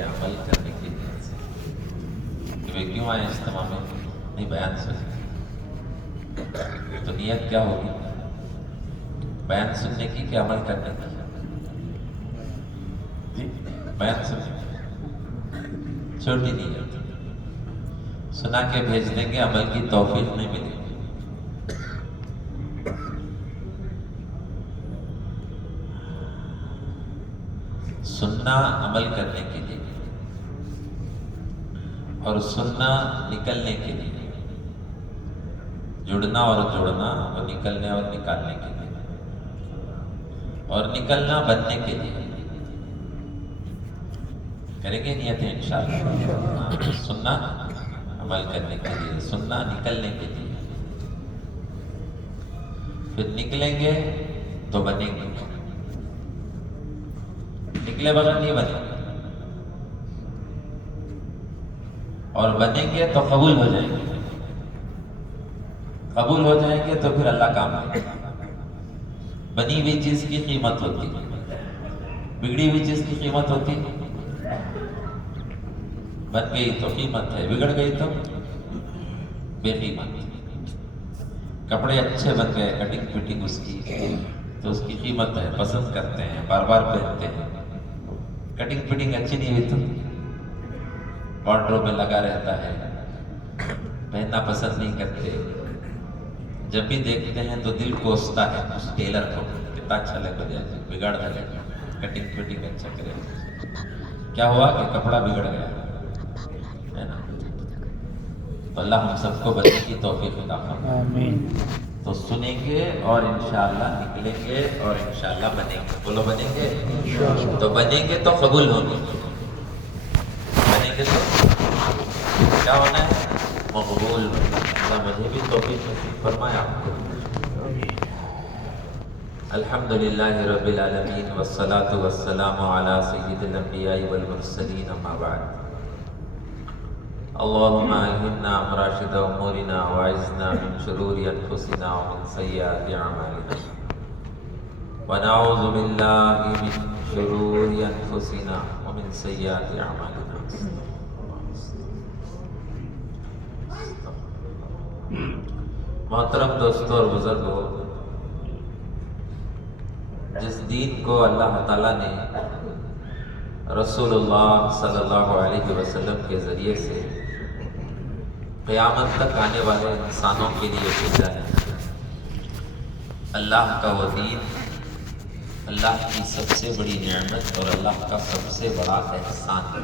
کے عمل کرنے کی نیت سے کہ وہ کیوں آئے اجتماع میں؟ نہیں، بیان سننے تو نیت کیا ہوگی؟ بیان سننے کی کہ عمل کرنے کی؟ جی بیان سننے کی چھوٹی نیت، سنا کے بھیج دیں گے، عمل کی توفیق نہیں ملے گی۔ سننا عمل کرنے کے لیے اور سننا نکلنے کے لیے، جڑنا اور جوڑنا اور نکلنے اور نکالنے کے لیے، اور نکلنا بننے کے لیے۔ کریں گے نیتیں انشاءاللہ؟ سننا عمل کرنے کے لیے، سننا نکلنے کے لیے، پھر نکلیں گے تو بنیں گے، نکلے بغیر نہیں بنے گے، اور بنیں گے تو قبول ہو جائیں گے، قبول ہو جائیں گے تو پھر اللہ کام دے گا۔ بنی ہوئی چیز کی قیمت ہوتی ہے، بگڑی ہوئی چیز کی قیمت ہوتی ہے۔ بن گئی تو قیمت ہے، بگڑ گئی تو بے قیمت۔ کپڑے اچھے بن گئے، کٹنگ فٹنگ اس کی تو اس کی قیمت ہے، پسند کرتے ہیں، بار بار پہنتے ہیں۔ کٹنگ فٹنگ اچھی نہیں ہوئی تو وارڈروب میں لگا رہتا ہے، پہننا پسند نہیں کرتے۔ جب بھی دیکھتے ہیں تو دل کوستا ہے اس ٹیلر کو، کتنا اچھا لگ رہا ہے، بگڑ رہا ہے، کٹنگ فٹنگ اچھا کرے۔ کیا ہوا کہ کپڑا بگڑ گیا ہے نا؟ تو اللہ ہم سب کو بننے کی توفیق عطا فرمائے۔ تو سنیں گے اور انشاءاللہ نکلیں گے اور انشاءاللہ بنیں گے۔ بولو بنیں گے تو بنیں گے تو قبول ہوں گے، بنیں گے تو کیا ہونا ہے؟ مقبول۔ اللہ مجھے بھی توفیق نصیب فرمائے، آپ کو۔ الحمدللہ رب العالمین والصلاة والسلام علی سید الانبیاء والمرسلین، اما بعد۔ اللہم الہمنا مراشد امورنا وعزنا من شرور انفسنا ومن سیئات اعمالنا، ونعوذ باللہ من شرور انفسنا ومن سیئات اعمالنا۔ محترم دوستو اور بزرگوں، جس دین کو اللہ تعالیٰ نے رسول اللہ صلی اللہ علیہ وسلم کے ذریعے سے قیامت تک آنے والے انسانوں کے لیے بھیجا ہے، اللہ کا وہ دین اللہ کی سب سے بڑی نعمت اور اللہ کا سب سے بڑا احسان ہے۔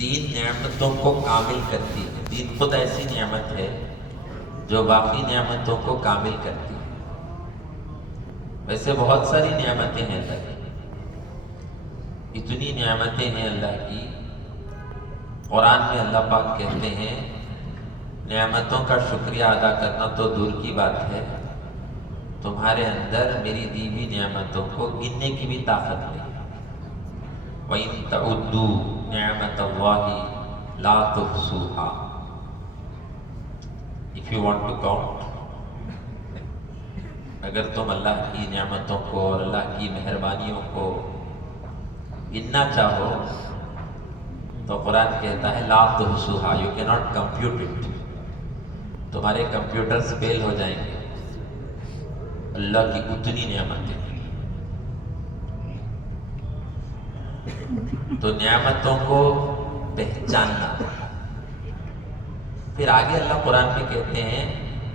دین نعمتوں کو کامل کرتی ہے، دین خود ایسی نعمت ہے جو باقی نعمتوں کو کامل کرتی ہے۔ ویسے بہت ساری نعمتیں ہیں اللہ کی، اتنی نعمتیں ہیں اللہ کی، قرآن میں اللہ پاک کہتے ہیں نعمتوں کا شکریہ ادا کرنا تو دور کی بات ہے، تمہارے اندر میری دی ہوئی نعمتوں کو گننے کی بھی طاقت نہیں۔ وَإِن تَعُدُّوا نِعْمَتَ اللَّهِ لَا تُحْصُوهَا۔ If you want to count، اگر تم اللہ کی نعمتوں کو اور اللہ کی مہربانیوں کو گننا چاہو تو قرآن کہتا ہے لا تحصوها، you cannot compute it، تمہارے کمپیوٹرز فیل ہو جائیں گے۔ اللہ کی اتنی نعمتیں، تو نعمتوں کو پہچاننا۔ پھر آگے اللہ قرآن میں کہتے ہیں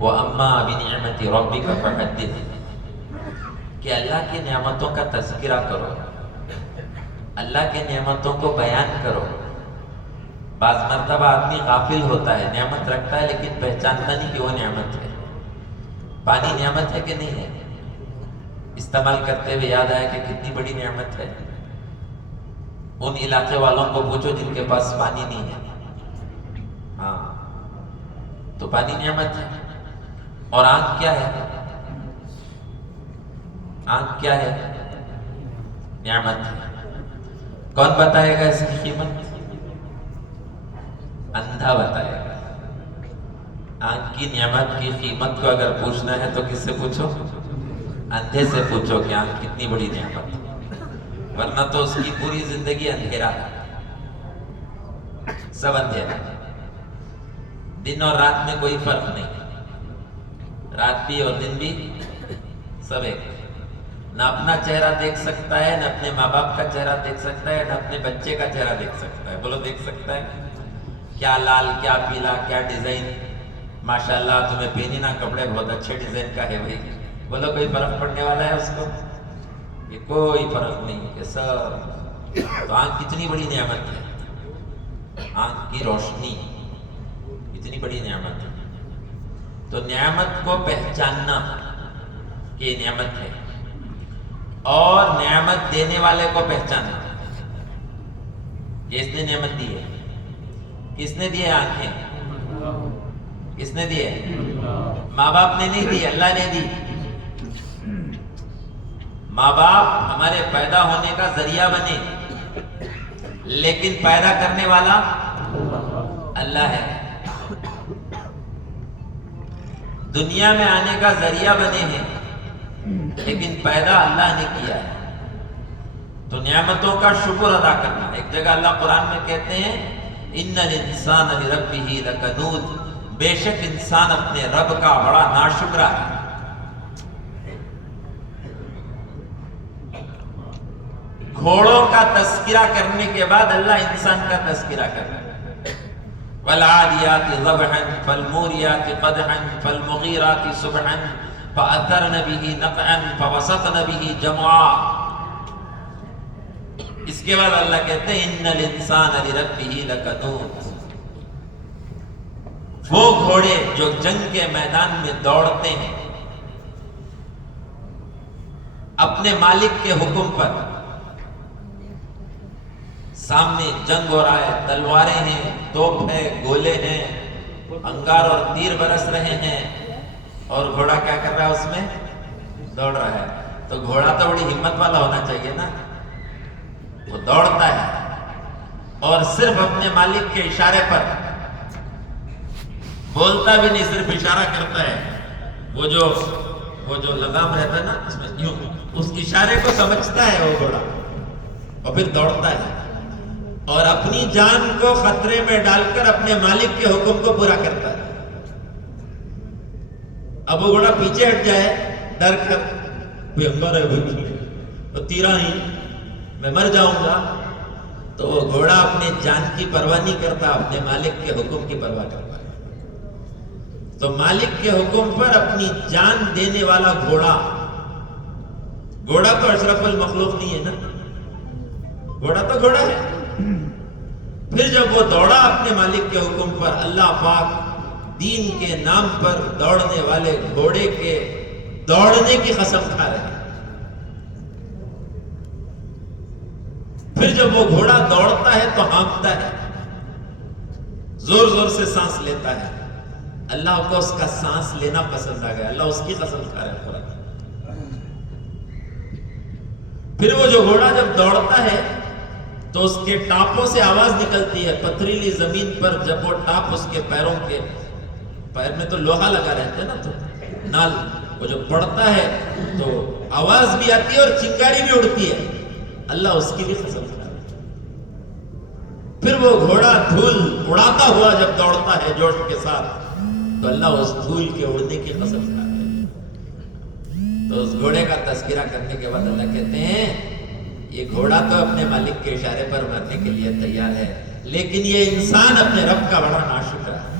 وَأَمَّا بِنِعْمَةِ رَبِّكَ فَحَدِّثْ، کہ اللہ کی نعمتوں کا تذکرہ کرو، اللہ کے نعمتوں کو بیان کرو۔ بعض مرتبہ آدمی غافل ہوتا ہے، نعمت رکھتا ہے لیکن پہچانتا نہیں کہ وہ نعمت ہے۔ پانی نعمت ہے کہ نہیں ہے؟ استعمال کرتے ہوئے یاد آیا کہ کتنی بڑی نعمت ہے۔ ان علاقے والوں کو پوچھو جن کے پاس پانی نہیں ہے، ہاں تو پانی نعمت ہے۔ اور آنکھ کیا ہے؟ آنکھ کیا ہے؟ نعمت ہے۔ کون بتائے گا اس کی قیمت؟ اندھا بتائے گا۔ آنکھ کی نعمت کی قیمت کو اگر پوچھنا ہے تو کس سے پوچھو؟ اندھے سے پوچھو کہ آنکھ کتنی بڑی نعمت ہے۔ ورنہ تو اس کی پوری زندگی اندھیرا ہے، سب اندھیرا، دن اور رات میں کوئی فرق نہیں، رات بھی اور دن بھی سب ایک، نہ اپنا چہرہ دیکھ سکتا ہے، نہ اپنے ماں باپ کا چہرہ دیکھ سکتا ہے، نہ اپنے بچے کا چہرہ دیکھ سکتا ہے۔ بولو دیکھ سکتا ہے؟ کیا لال، کیا پیلا، کیا ڈیزائن، ماشاءاللہ تمہیں پہنی نا کپڑے بہت اچھے ڈیزائن کا ہے بھائی، بولو کوئی فرق پڑنے والا ہے اس کو؟ یہ کوئی فرق نہیں کہ سب۔ تو آنکھ کتنی بڑی نعمت ہے، آنکھ کی روشنی کتنی بڑی نعمت ہے۔ تو نعمت کو پہچاننا کہ یہ نعمت ہے، اور نعمت دینے والے کو پہچاننا کہ اس نے نعمت دی ہے۔ کس نے دی ہے آنکھیں؟ کس نے دی ہے؟ ماں باپ نے نہیں دی، اللہ نے دی۔ ماں باپ ہمارے پیدا ہونے کا ذریعہ بنے، لیکن پیدا کرنے والا اللہ ہے۔ دنیا میں آنے کا ذریعہ بنے ہیں، لیکن پیدا اللہ نے کیا ہے۔ تو نعمتوں کا شکر ادا کرنا۔ ایک جگہ اللہ قرآن میں کہتے ہیں اِنَّ الْإِنسَانَ لِرَبِّهِ لَكَنُودٌ، بے شک انسان اپنے رب کا بڑا ناشکرا ہے۔ گھوڑوں کا تذکرہ کرنے کے بعد اللہ انسان کا تذکرہ کر رہا ہے۔ وَالْعَادِيَاتِ ضَبْحًا فَالْمُورِيَاتِ قَدْحًا فَالْمُغِيرَاتِ صُبْحًا فَأَثَرْنَ بِهِ نَقْعًا فَوَسَطْنَ بِهِ جَمْعًا۔ اس کے بعد اللہ کہتے ہیں اِنَّ الْإِنسَانَ لِرَبِّهِ لَكَنُودٌ، وہ گھوڑے جو جنگ کے میدان میں دوڑتے ہیں اپنے مالک کے حکم پر، سامنے جنگ ہو رہا ہے، تلواریں ہیں، توپ ہے، گولے ہیں، انگار اور تیر برس رہے ہیں، اور گھوڑا کیا کر رہا ہے؟ اس میں دوڑ رہا ہے۔ تو گھوڑا تو بڑی ہمت والا ہونا چاہیے نا، وہ دوڑتا ہے اور صرف اپنے مالک کے اشارے پر، بولتا بھی نہیں، صرف اشارہ کرتا ہے۔ وہ جو لگام رہتا ہے نا اس میں یوں، اس اشارے کو سمجھتا ہے وہ گھوڑا، اور پھر دوڑتا ہے، اور اپنی جان کو خطرے میں ڈال کر اپنے مالک کے حکم کو پورا کرتا ہے۔ اب وہ گھوڑا پیچھے ہٹ جائے ڈر کر، کوئی انگار ہے وہ تیرا ہی میں مر جاؤں گا، تو وہ گھوڑا اپنے جان کی پرواہ نہیں کرتا، اپنے مالک کے حکم کی پرواہ کرتا ہے۔ تو مالک کے حکم پر اپنی جان دینے والا گھوڑا تو اشرف المخلوق نہیں ہے نا، گھوڑا تو گھوڑا ہے۔ پھر جب وہ دوڑا اپنے مالک کے حکم پر، اللہ پاک دین کے نام پر دوڑنے والے گھوڑے کے دوڑنے کی قسم کھا رہے ہیں۔ پھر جب وہ گھوڑا دوڑتا ہے تو ہانپتا ہے، زور زور سے سانس لیتا ہے، اللہ کو اس کا سانس لینا پسند آ گیا، اللہ اس کی قسم کھا رہے ہیں قرآن۔ پھر وہ جو گھوڑا جب دوڑتا ہے تو اس کے ٹاپوں سے آواز نکلتی ہے، پتھریلی زمین پر جب وہ ٹاپ اس کے پیروں کے پیر میں تو لوہا لگا رہتا ہے نا، تو نال وہ جو پڑتا ہے تو آواز بھی آتی ہے اور چنگاری بھی اڑتی ہے، اللہ اس کی بھی قسم کھا رہا ہے۔ پھر وہ گھوڑا دھول اڑاتا ہوا جب دوڑتا ہے جوش کے ساتھ، تو اللہ اس دھول کے اڑنے کی قسم کھا رہا ہے۔ تو اس گھوڑے کا تذکرہ کرنے کے بعد اللہ کہتے ہیں یہ گھوڑا تو اپنے مالک کے اشارے پر مرنے کے لیے تیار ہے، لیکن یہ انسان اپنے رب کا بڑا ناشکرا ہے۔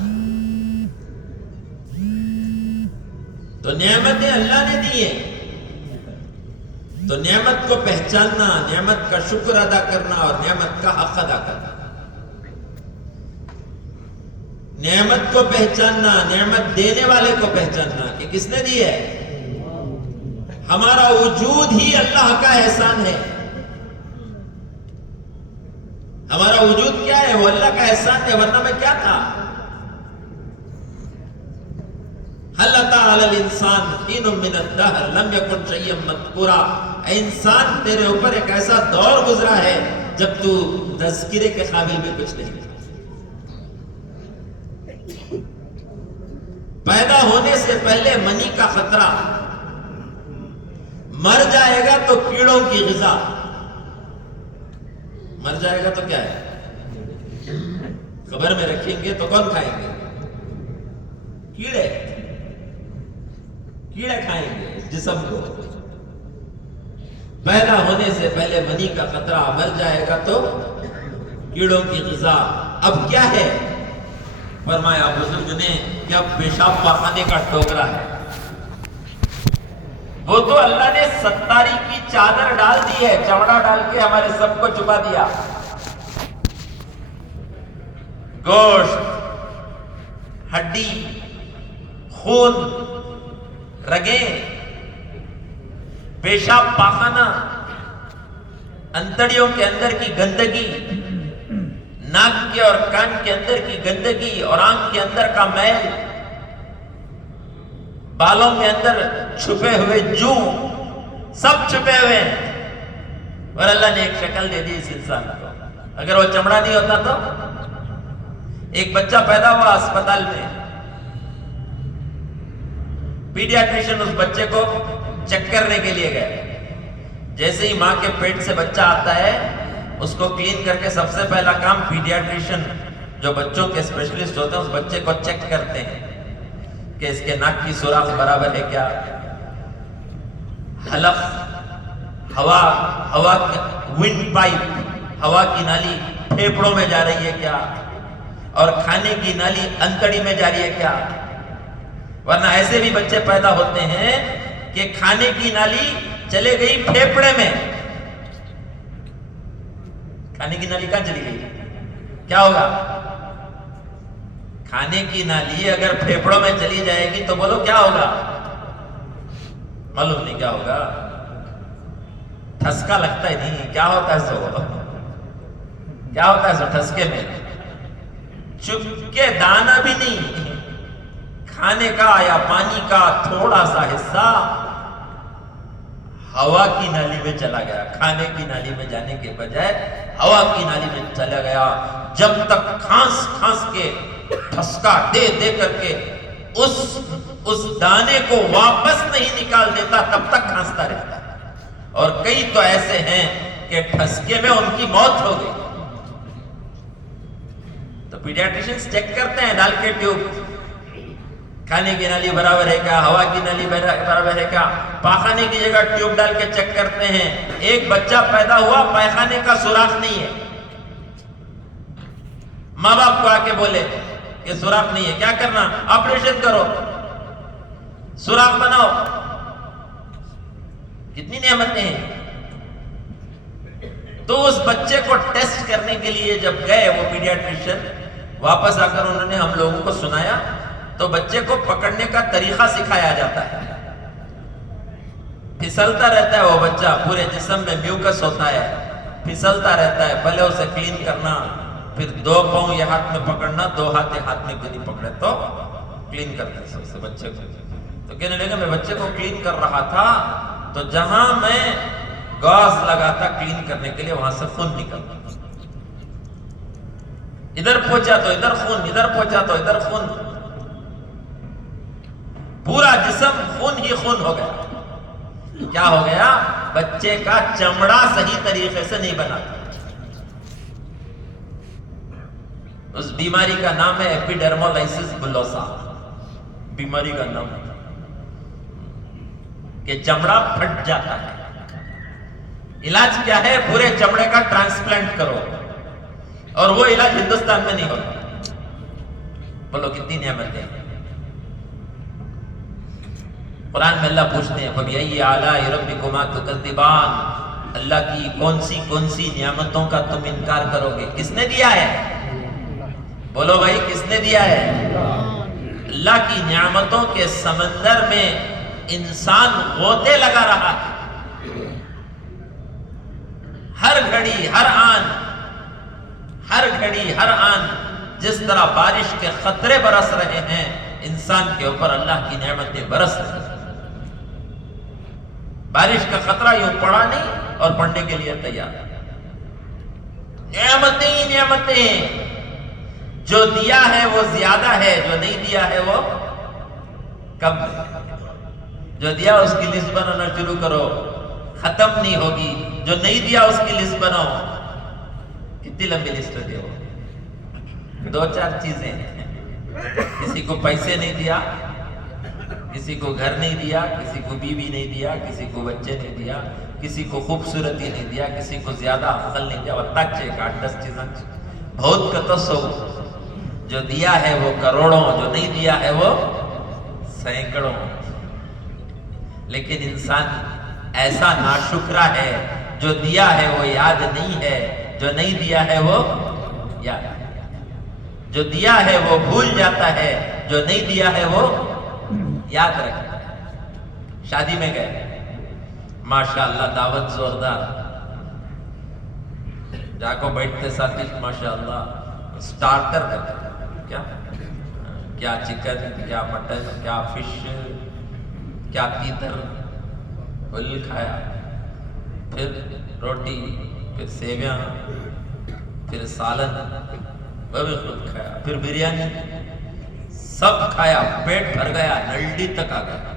تو نعمتیں اللہ نے دی ہیں، تو نعمت کو پہچاننا، نعمت کا شکر ادا کرنا اور نعمت کا حق ادا کرنا، نعمت کو پہچاننا، نعمت دینے والے کو پہچاننا کہ کس نے دی ہے۔ ہمارا وجود ہی اللہ کا احسان ہے، ہمارا وجود کیا ہے؟ وہ اللہ کا احسان ہے، ورنہ میں کیا تھا؟ هل أتى على الإنسان حين من الدهر لم يكن شيئا مذكورا۔ اے انسان، تیرے اوپر ایک ایسا دور گزرا ہے جب تو تذکرے کے قابل بھی کچھ نہیں تھا۔ پیدا ہونے سے پہلے منی کا خطرہ، مر جائے گا تو کیڑوں کی غذا، مر جائے گا تو کیا ہے؟ قبر میں رکھیں گے تو کون کھائیں گے؟ کیڑے کھائیں گے اس جسم کو. پیدا ہونے سے پہلے منی کا قطرہ مر جائے گا تو کیڑوں کی غذا. اب کیا ہے؟ فرمایا بزرگ نے کہ اب پیشاب پاخانے کا ٹوکرا ہے. وہ تو اللہ نے ستاری کی چادر ڈال دی ہے, چمڑا ڈال کے ہمارے سب کو چھپا دیا. گوشت, ہڈی, خون, رگیں, پیشاب پاخانہ, انتڑیوں کے اندر کی گندگی, ناک کے اور کان کے اندر کی گندگی اور آنکھ کے اندر کا میل, بالوں کے اندر چھپے ہوئے جو, سب چھپے ہوئے ہیں. اور اللہ نے ایک شکل دے دی اس انسان کو. اگر وہ چمڑا نہیں ہوتا تو ایک بچہ پیدا ہوا اسپتال میں, پیڈیاٹریشن اس بچے کو چیک کرنے کے لیے گئے. جیسے ہی ماں کے پیٹ سے بچہ آتا ہے اس کو کلین کر کے سب سے پہلا کام پیڈیاٹریشن جو بچوں کے اسپیشلسٹ ہوتے ہیں اس بچے کو چیک کرتے ہیں کہ اس کے ناک کی سوراخ برابر ہے کیا, حلق, ہوا ونڈ پائپ, ہوا کی نالی پھیپھڑوں میں جا رہی ہے کیا, اور کھانے کی نالی انتڑی میں جا رہی ہے کیا. ورنہ ایسے بھی بچے پیدا ہوتے ہیں کہ کھانے کی نالی چلے گئی پھیپھڑے میں. کھانے کی نالی کہاں چلی گئی؟ کیا ہوگا؟ کھانے کی نالی اگر پھیپھڑوں میں چلی جائے گی تو بولو کیا ہوگا؟ معلوم نہیں کیا ہوگا. ٹھسکا لگتا ہے نہیں, کیا ہوتا ہے سو, کیا ہوتا ہے سو ٹھسکے میں؟ چپکے دانا بھی نہیں, کھانے کا یا پانی کا تھوڑا سا حصہ ہوا کی نالی میں چلا گیا. کھانے کی نالی میں جانے کے بجائے ہوا کی نالی میں چلا گیا. جب تک کھانس کے ٹھسکا دے کر کے اس دانے کو واپس نہیں نکال دیتا تب تک کھانستا رہتا ہے. اور کئی تو ایسے ہیں کہ ٹھسکے میں ان کی موت ہو گئی. تو پیڈیاٹریشنز چیک کرتے ہیں ڈال کے ٹیوب, کھانے کی نالی برابر ہے کیا, ہوا کی نالی برابر ہے کیا. پاخانے کی جگہ ٹیوب ڈال کے چیک کرتے ہیں. ایک بچہ پیدا ہوا, پائخانے کا سوراخ نہیں ہے. ماں باپ کو آ کے بولے کہ سوراخ نہیں ہے, کیا کرنا؟ آپریشن کرو, سوراخ بناؤ. کتنی نعمتیں ہیں. تو اس بچے کو ٹیسٹ کرنے کے لیے جب گئے وہ پیڈیاٹریشن, واپس آ کر انہوں نے ہم لوگوں کو سنایا تو بچے کو پکڑنے کا طریقہ سکھایا جاتا ہے. پھسلتا رہتا ہے وہ بچہ, پورے جسم میں میوکس ہوتا ہے, پھسلتا رہتا ہے. پہلے اسے کلین کرنا, پھر 2 پاؤں یہ ہاتھ میں پکڑنا, 2 ہاتھ یہ ہاتھ میں نہیں پکڑے تو کلین کرتے سب سے بچے کو. تو کہنے لگا میں بچے کو کلین کر رہا تھا تو جہاں میں گاز لگا تھا کلین کرنے کے لیے وہاں سے خون نکلتا, ادھر پہنچا تو ادھر خون, ادھر پہنچا تو ادھر خون, پورا جسم خون ہی خون ہو گیا. کیا ہو گیا؟ بچے کا چمڑا صحیح طریقے سے نہیں بنا. اس بیماری کا نام ہے ایپیڈرمولائسس بلوسا. بیماری کا نام کہ چمڑا پھٹ جاتا ہے. علاج کیا ہے؟ پورے چمڑے کا ٹرانسپلانٹ کرو, اور وہ علاج ہندوستان میں نہیں ہوتا. بولو کتنی نعمتیں ہیں. قرآن میں اللہ پوچھتے ہیں فَبِأَيِّ آلَاءِ رَبِّكُمَا تُكَذِّبَانِ, اللہ کی کون سی نعمتوں کا تم انکار کرو گے؟ کس نے دیا ہے؟ بولو بھائی کس نے دیا ہے؟ اللہ کی نعمتوں کے سمندر میں انسان غوطے لگا رہا ہے. ہر گھڑی ہر آن جس طرح بارش کے خطرے برس رہے ہیں, انسان کے اوپر اللہ کی نعمتیں برس رہی ہیں. بارش کا خطرہ یوں پڑا نہیں اور پڑھنے کے لیے تیار. نعمتیں ہی نعمتیں, جو دیا ہے وہ زیادہ ہے, جو نہیں دیا ہے وہ کم ہے. جو دیا اس کی لسٹ بنانا شروع کرو, ختم نہیں ہوگی. جو نہیں دیا اس کی لسٹ بناؤ, اتنی لمبی لسٹ ہوتی ہے وہ. 2-4 چیزیں ہیں. کسی کو پیسے نہیں دیا, کسی کو گھر نہیں دیا, کسی کو بیوی نہیں دیا, کسی کو بچے نہیں دیا, کسی کو خوبصورتی نہیں دیا, کسی کو زیادہ عقل نہیں دیا. 8-10 چیزیں بہت کتسو. جو دیا ہے وہ کروڑوں, جو نہیں دیا ہے وہ سینکڑوں. لیکن انسان ایسا ناشکرا ہے, جو دیا ہے وہ یاد نہیں ہے, جو نہیں دیا ہے وہ یاد ہے. جو دیا ہے وہ بھول جاتا ہے, جو نہیں دیا ہے وہ یاد رکھتا ہے. شادی میں گئے, ماشاءاللہ دعوت زوردار, جا کو بیٹھتے ساتھ ماشاءاللہ سٹارٹر کرتے, کیا چکن, کیا مٹن, کیا فش, کیا پیتر, پھل کھایا, پھر روٹی, پھر سیویاں, پھر سالن, وہ بھی خود کھایا, پھر بریانی, سب کھایا, پیٹ بھر گیا, نلڈی تک آ گیا.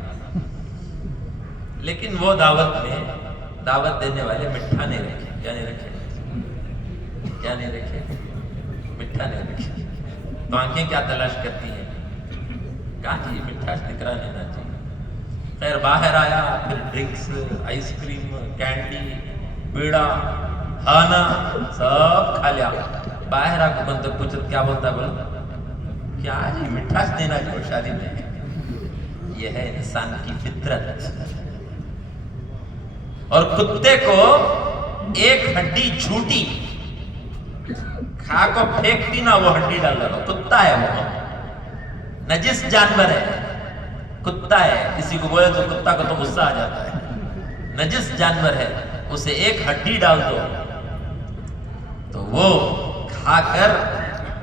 لیکن وہ دعوت میں دعوت دینے والے مٹھا نہیں رکھے. کیا نہیں رکھے؟ کیا نہیں رکھے؟ مٹھا نہیں رکھے. تو آنکھیں کیا تلاش کرتی ہیں, کہاں جی مٹھا ٹکرا لینا چاہیے. خیر باہر آیا, پھر ڈرنکس, آئس کریم, کینڈی, بیڑا, کھانا سب کھا لیا. باہر آ کے بندے پوچھتے کیا بولتا ہے, بولو کیا جی مٹھاس دینا چاہیے شادی میں. یہ ہے انسان کی فطرت. اور کتے کو ایک ہڈی جھوٹی کھا کو پھینکتی نا, وہ ہڈی ڈال رہا. کتا ہے وہ, نجس جانور ہے, کتا ہے. کسی کو بولے تو کتا کو تو غصہ آ جاتا ہے. نجس جانور ہے, اسے ایک ہڈی ڈال دو تو وہ کھا کر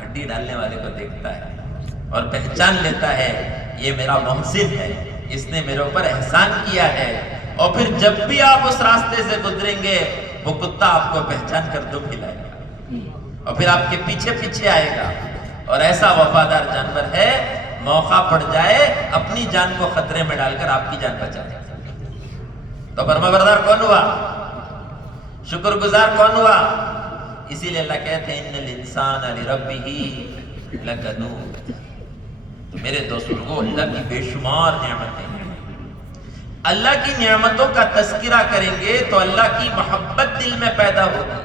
ہڈی ڈالنے والے کو دیکھتا ہے اور پہچان لیتا ہے یہ میرا محسن ہے, اس نے میرے اوپر احسان کیا ہے. اور پھر جب بھی آپ اس راستے سے گزریں گے, وہ کتا آپ کو پہچان کر دم ہلائے گا اور پھر آپ کے پیچھے پیچھے آئے گا. اور ایسا وفادار جانور ہے, موقع پڑ جائے اپنی جان کو خطرے میں ڈال کر آپ کی جان بچائے. تو فرمانبردار کون ہوا؟ شکر گزار کون ہوا؟ اسی لیے اللہ کہتے ہیں ان الانسان لربہ لکنود. تو میرے دوست لوگوں, اللہ کی بے شمار نعمتیں ہیں. اللہ کی نعمتوں کا تذکرہ کریں گے تو اللہ کی محبت دل میں پیدا ہوگی,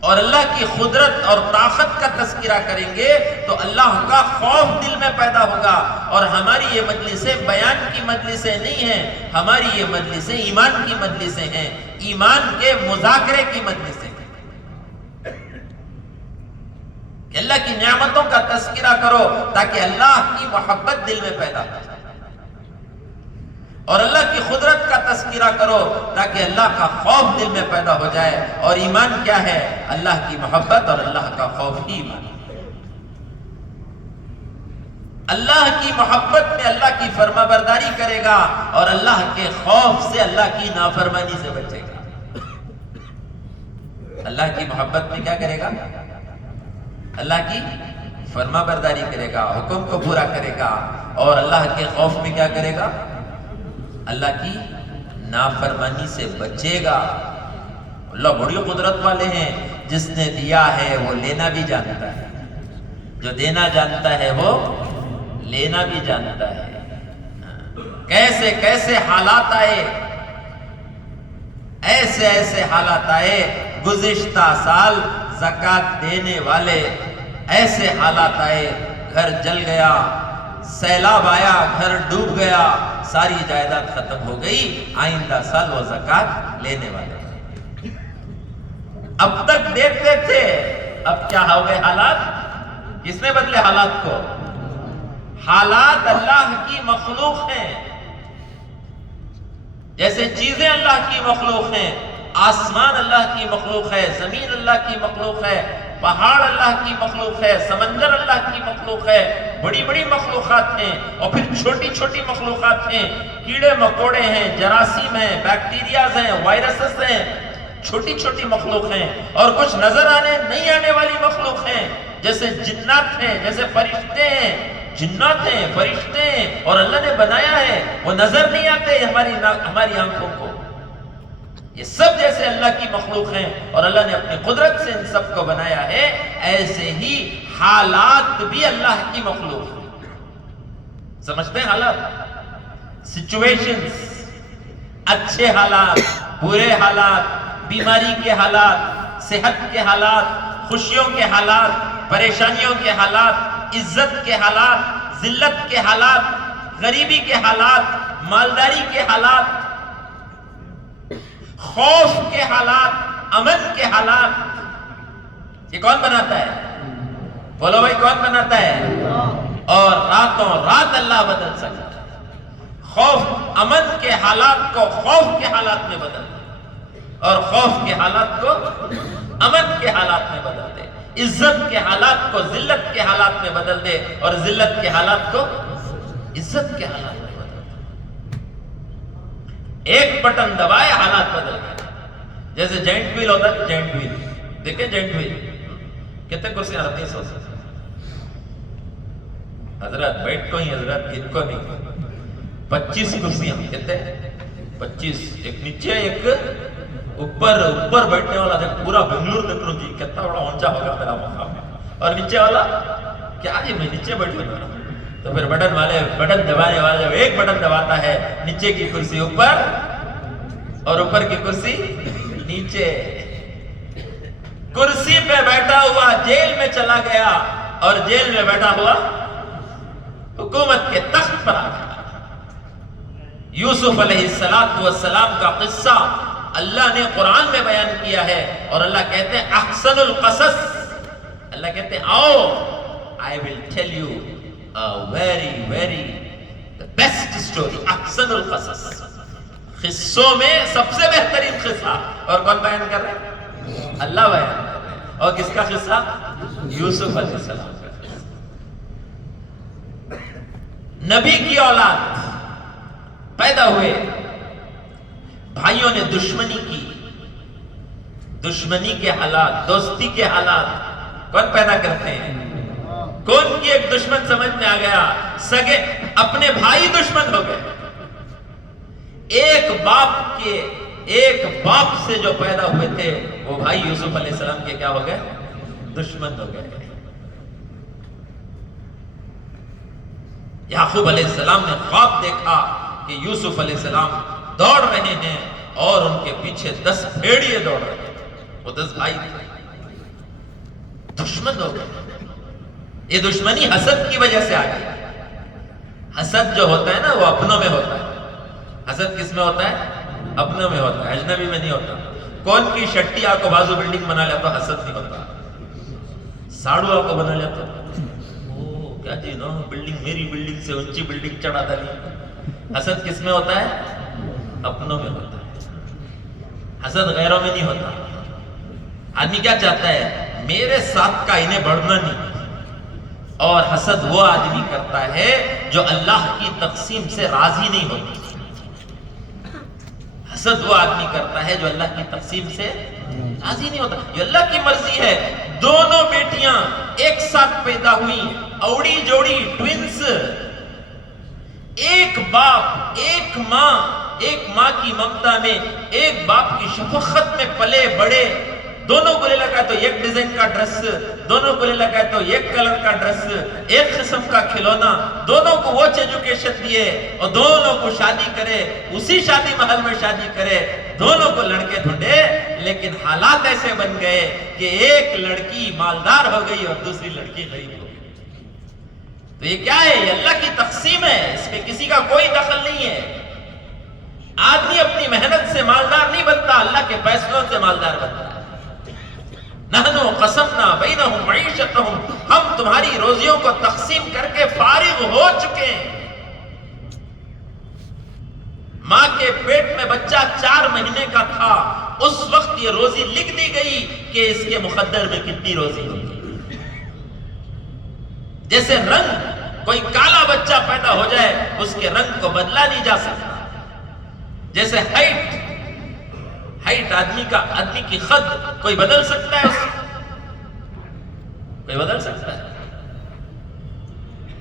اور اللہ کی قدرت اور طاقت کا تذکرہ کریں گے تو اللہ کا خوف دل میں پیدا ہوگا. اور ہماری یہ مجلسیں بیان کی مجلسیں نہیں ہیں, ہماری یہ مجلسیں ایمان کی مجلسیں ہیں, ایمان کے مذاکرے کی مجلسیں ہیں. کہ اللہ کی نعمتوں کا تذکرہ کرو تاکہ اللہ کی محبت دل میں پیدا ہو, اور اللہ کی قدرت کا تذکرہ کرو تاکہ اللہ کا خوف دل میں پیدا ہو جائے. اور ایمان کیا ہے؟ اللہ کی محبت اور اللہ کا خوف ہی ایمان. اللہ کی محبت میں اللہ کی فرما برداری کرے گا, اور اللہ کے خوف سے اللہ کی نافرمانی سے بچے گا. اللہ کی محبت میں کیا کرے گا؟ اللہ کی فرما برداری کرے گا, حکم کو پورا کرے گا. اور اللہ کے خوف میں کیا کرے گا؟ اللہ کی نافرمانی سے بچے گا. اللہ بڑی قدرت والے ہیں, جس نے دیا ہے وہ لینا بھی جانتا ہے, جو دینا جانتا ہے وہ لینا بھی جانتا ہے. کیسے کیسے حالات آئے, ایسے ایسے حالات آئے. گزشتہ سال زکوٰۃ دینے والے ایسے حالات آئے, گھر جل گیا, سیلاب آیا, گھر ڈوب گیا, ساری جائیداد ختم ہو گئی. آئندہ سال وہ زکوٰۃ لینے والے. اب تک دیکھتے تھے, اب کیا ہو گئے حالات؟ کس نے بدلے حالات کو؟ حالات اللہ کی مخلوق ہیں. جیسے چیزیں اللہ کی مخلوق ہیں, آسمان اللہ کی مخلوق ہے, زمین اللہ کی مخلوق ہے, پہاڑ اللہ کی مخلوق ہے, سمندر اللہ کی مخلوق ہے, بڑی بڑی مخلوقات ہیں. اور پھر چھوٹی چھوٹی مخلوقات ہیں, کیڑے مکوڑے ہیں, جراثیم ہیں, بیکٹیریاز ہیں, وائرسز ہیں, چھوٹی چھوٹی مخلوق ہیں. اور کچھ نظر آنے نہیں آنے والی مخلوق ہیں, جیسے جنات ہیں, جیسے فرشتے ہیں. جنات ہیں, فرشتے ہیں, اور اللہ نے بنایا ہے, وہ نظر نہیں آتے ہماری آنکھوں کو. یہ سب جیسے اللہ کی مخلوق ہیں اور اللہ نے اپنی قدرت سے ان سب کو بنایا ہے، ایسے ہی حالات بھی اللہ کی مخلوق ہیں۔ سمجھتے ہیں حالات، سچویشنز، اچھے حالات، برے حالات، بیماری کے حالات، صحت کے حالات، خوشیوں کے حالات، پریشانیوں کے حالات، عزت کے حالات، ذلت کے حالات، غریبی کے حالات، مالداری کے حالات، خوف کے حالات، امن کے حالات، یہ کون بناتا ہے؟ بولو بھائی، کون بناتا ہے؟ اور راتوں رات اللہ بدل سکتا ہے۔ خوف امن کے حالات کو خوف کے حالات میں بدل دے، اور خوف کے حالات کو امن کے حالات میں بدل دے، عزت کے حالات کو ذلت کے حالات میں بدل دے، اور ذلت کے حالات کو عزت کے حالات میں بدل دے۔ ایک بٹن دبائے حالات بدل گئے۔ جیسے جائنٹ ویل ہوتا ہے، جائنٹ ویل دیکھیں، جائنٹ ویل کتنے کرسیاں آتی ہیں؟ 100 حضرات بیٹھ کو ہی، حضرات کن کو نہیں، 25 کرسیاں، کتنے؟ 25، ایک نیچے ایک اوپر۔ اوپر بیٹھنے والا دیکھ، پورا بنگلور دیکھ لو جی، کتنا بڑا اونچا ہوگا میرا مقام، اور نیچے والا کیا جی، میں نیچے بیٹھ لوں گا۔ تو پھر بٹن والے، بٹن دبانے والا جب ایک بٹن دباتا ہے، نیچے کی کرسی اوپر اور اوپر کی کرسی نیچے۔ کرسی پہ بیٹھا ہوا جیل میں چلا گیا، اور جیل میں بیٹھا ہوا حکومت کے تخت پر آ گیا۔ یوسف علیہ السلام کا قصہ اللہ نے قرآن میں بیان کیا ہے، اور اللہ کہتے ہیں احسن القصص، اللہ کہتے ہیں آؤ I will tell you a very the best story، احسن القصص، قصوں میں سب سے بہترین قصہ۔ اور کون بیان کر رہے ہیں؟ اللہ بیان کر رہے ہیں۔ اور کس کا قصہ؟ یوسف علیہ السلام کا قصہ۔ نبی کی اولاد پیدا ہوئے، بھائیوں نے دشمنی کی، دشمنی کے حالات، دوستی کے حالات کون پیدا کرتے ہیں؟ کون کی ایک دشمن سمجھ میں آ گیا، سگے اپنے بھائی دشمن ہو گئے۔ ایک باپ سے جو پیدا ہوئے تھے، وہ بھائی یوسف علیہ السلام کے کیا ہو گئے؟ دشمن ہو گئے۔ یعقوب علیہ السلام نے خواب دیکھا کہ یوسف علیہ السلام دوڑ رہے ہیں، اور ان کے پیچھے 10 بھیڑیے دوڑ رہے ہیں۔ وہ 10 بھائی تھے، دشمن ہو گئے۔ یہ دشمنی حسد کی وجہ سے آ گئی۔ حسد جو ہوتا ہے نا، وہ اپنوں میں ہوتا ہے۔ حسد کس میں ہوتا ہے؟ اپنوں میں ہوتا ہے، اجنبی میں نہیں ہوتا۔ کون کی شٹی آپ کو بازو بلڈنگ بنا لیا تو حسد نہیں ہوتا۔ ساڑو آپ کو بنا لیا تو کیا جی نا، بلڈنگ میری بلڈنگ سے اونچی بلڈنگ چڑھا دلی۔ حسد کس میں ہوتا ہے؟ اپنوں میں ہوتا ہے، حسد غیروں میں نہیں ہوتا۔ آدمی کیا چاہتا ہے؟ میرے ساتھ کا انہیں بڑھنا نہیں۔ اور حسد وہ آدمی کرتا ہے جو اللہ کی تقسیم سے راضی نہیں ہوتی۔ حسد وہ آدمی کرتا ہے جو اللہ کی تقسیم سے راضی نہیں ہوتا۔ یہ اللہ کی مرضی ہے۔ دونوں بیٹیاں ایک ساتھ پیدا ہوئی، اوڑی جوڑی ٹوینز، ایک باپ ایک ماں کی ممتا میں، ایک باپ کی شفقت میں پلے بڑے۔ دونوں کو لے لگا تو ایک ڈیزائن کا ڈریس، دونوں کو لے لگا تو ایک کلر کا ڈریس، ایک قسم کا کھلونا، دونوں کو وہ ایجوکیشن دیے، اور دونوں کو شادی کرے، اسی شادی محل میں شادی کرے، دونوں کو لڑکے ڈھونڈے۔ لیکن حالات ایسے بن گئے کہ ایک لڑکی مالدار ہو گئی اور دوسری لڑکی غریب ہو گئی۔ تو یہ کیا ہے؟ یہ اللہ کی تقسیم ہے، اس میں کسی کا کوئی دخل نہیں ہے۔ آدمی اپنی محنت سے مالدار نہیں بنتا، اللہ کے فیصلوں سے مالدار بنتا ہے۔ نحنو قسمنا بینہم معیشتہم، ہم تمہاری روزیوں کو تقسیم کر کے فارغ ہو چکے ہیں۔ ماں کے پیٹ میں بچہ 4 مہینے کا تھا، اس وقت یہ روزی لکھ دی گئی کہ اس کے مقدر میں کتنی روزی ہوگی۔ جیسے رنگ، کوئی کالا بچہ پیدا ہو جائے اس کے رنگ کو بدلا نہیں جا سکتا۔ جیسے ہائٹ آدمی کی خد کوئی بدل سکتا ہے؟ کوئی بدل سکتا ہے؟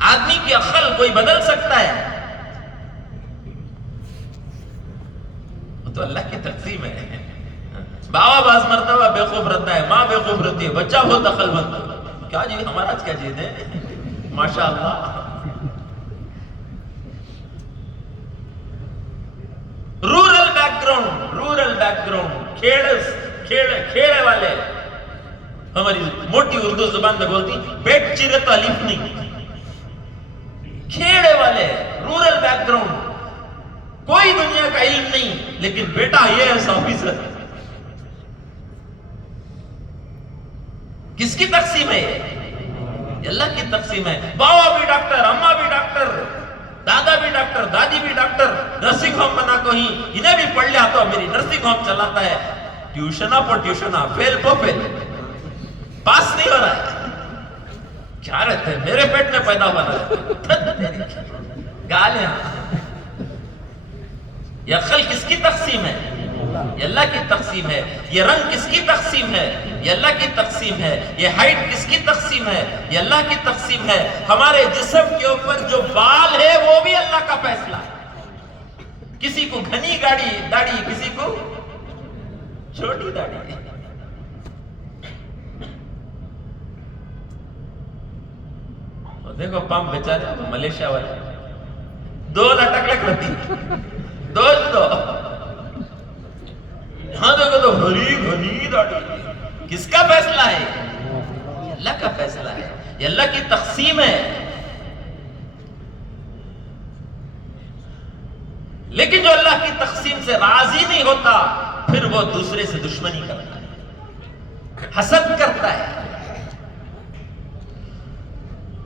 آدمی کی عقل کوئی بدل سکتا ہے؟ وہ تو اللہ کی تقسیم ہے۔ بابا بعض مرتبہ بیوقوف رہتا ہے، ماں بیوقوف رہتی ہے، بچہ بہت عقل مند ہے. کیا جی ہمارا کیا چیز ہے، ماشاءاللہ. رورل بیک گراؤنڈ، کھیڑے والے. ہماری موٹی اردو زبان میں بولتی بیٹ چیرے تو الف نہیں. کھیڑے والے، رورل بیک گراؤنڈ، کوئی دنیا کا علم نہیں، لیکن بیٹا یہ ایسا آفیسر. کس کی تقسیم ہے یہ؟ اللہ کی تقسیم ہے. بابا بھی ڈاکٹر، اماں بھی ڈاکٹر، دادا بھی ڈاکٹر، دادی بھی ڈاکٹر. نرسنگ ہوم بنا کو ہی انہیں بھی پڑھ لیا تو میری نرسنگ ہوم چلاتا ہے. ٹیوشنا فیل پو فیل، پاس نہیں ہو رہا ہے. کیا رہتے ہیں، میرے پیٹ میں پیدا ہوا ہے گالیاں. یہ عقل کس کی تقسیم ہے؟ یہ اللہ کی تقسیم ہے. یہ رنگ کس کی تقسیم ہے؟ یہ اللہ کی تقسیم ہے. یہ ہائٹ کس کی تقسیم ہے؟ یہ اللہ کی تقسیم ہے. ہمارے جسم کے اوپر جو بال ہے وہ بھی اللہ کا فیصلہ ہے. کسی کو گھنی داڑھی، کسی کو چھوٹی داڑھی. دیکھو پام بیچارے ملیشیا والے 2 لٹک رہتی، دو یہاں دیکھو تو گھنی داڑھی. کس کا فیصلہ ہے؟ یہ اللہ کا فیصلہ ہے. یہ اللہ کی تقسیم ہے. لیکن جو اللہ کی تقسیم سے راضی نہیں ہوتا، پھر وہ دوسرے سے دشمنی کرتا ہے، حسد کرتا ہے.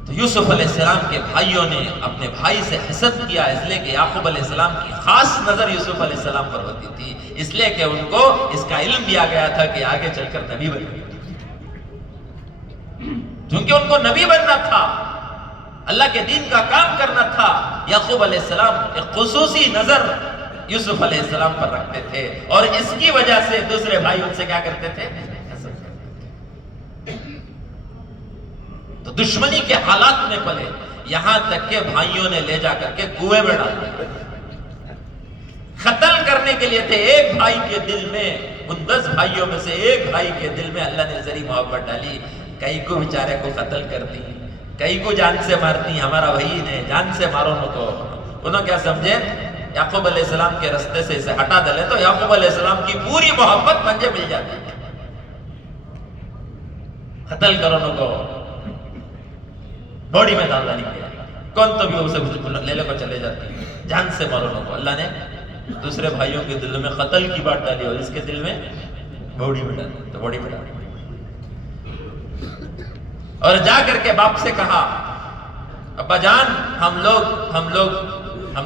تو یوسف علیہ السلام کے بھائیوں نے اپنے بھائی سے حسد کیا، اس لیے کہ یعقوب علیہ السلام کی خاص نظر یوسف علیہ السلام پر ہوتی تھی، اس لیے کہ ان کو اس کا علم دیا گیا تھا کہ آگے چل کر نبی بنے. کیونکہ ان کو نبی بننا تھا، اللہ کے دین کا کام کرنا تھا. یعقوب علیہ السلام ایک خصوصی نظر یوسف علیہ السلام پر رکھتے تھے، اور اس کی وجہ سے دوسرے بھائی ان سے کیا کرتے تھے؟ تو دشمنی کے حالات میں پلے، یہاں تک کہ بھائیوں نے لے جا کر کے کنویں میں ڈال دیا. قتل کرنے کے لیے تھے. ایک بھائی کے دل میں، ان 10 بھائیوں میں سے ایک بھائی کے دل میں اللہ نے ذری محبت ڈالی. کئی کو بیچارے کو قتل کرتی، کئی کو جان سے مارتی. ہمارا بھائی نے جان سے مارو نو کو. انہوں کیا سمجھے؟ یعقوب علیہ السلام کے رستے سے اسے ہٹا دلے تو یعقوب علیہ السلام کی پوری محبت منجے مل جاتی. قتل کرو نو کو، باڈی میں ڈال ڈالی گیا. کون تو بھی اسے لے لے کو چلے جاتی. جان سے مارو نو کو. اللہ نے دوسرے بھائیوں کے دل میں قتل کی بات ڈالی اور اس کے دل میں باڈی میں ڈالی. تو باڈی میں ڈالی اور جا کر کے باپ سے کہا، ابا جان ہم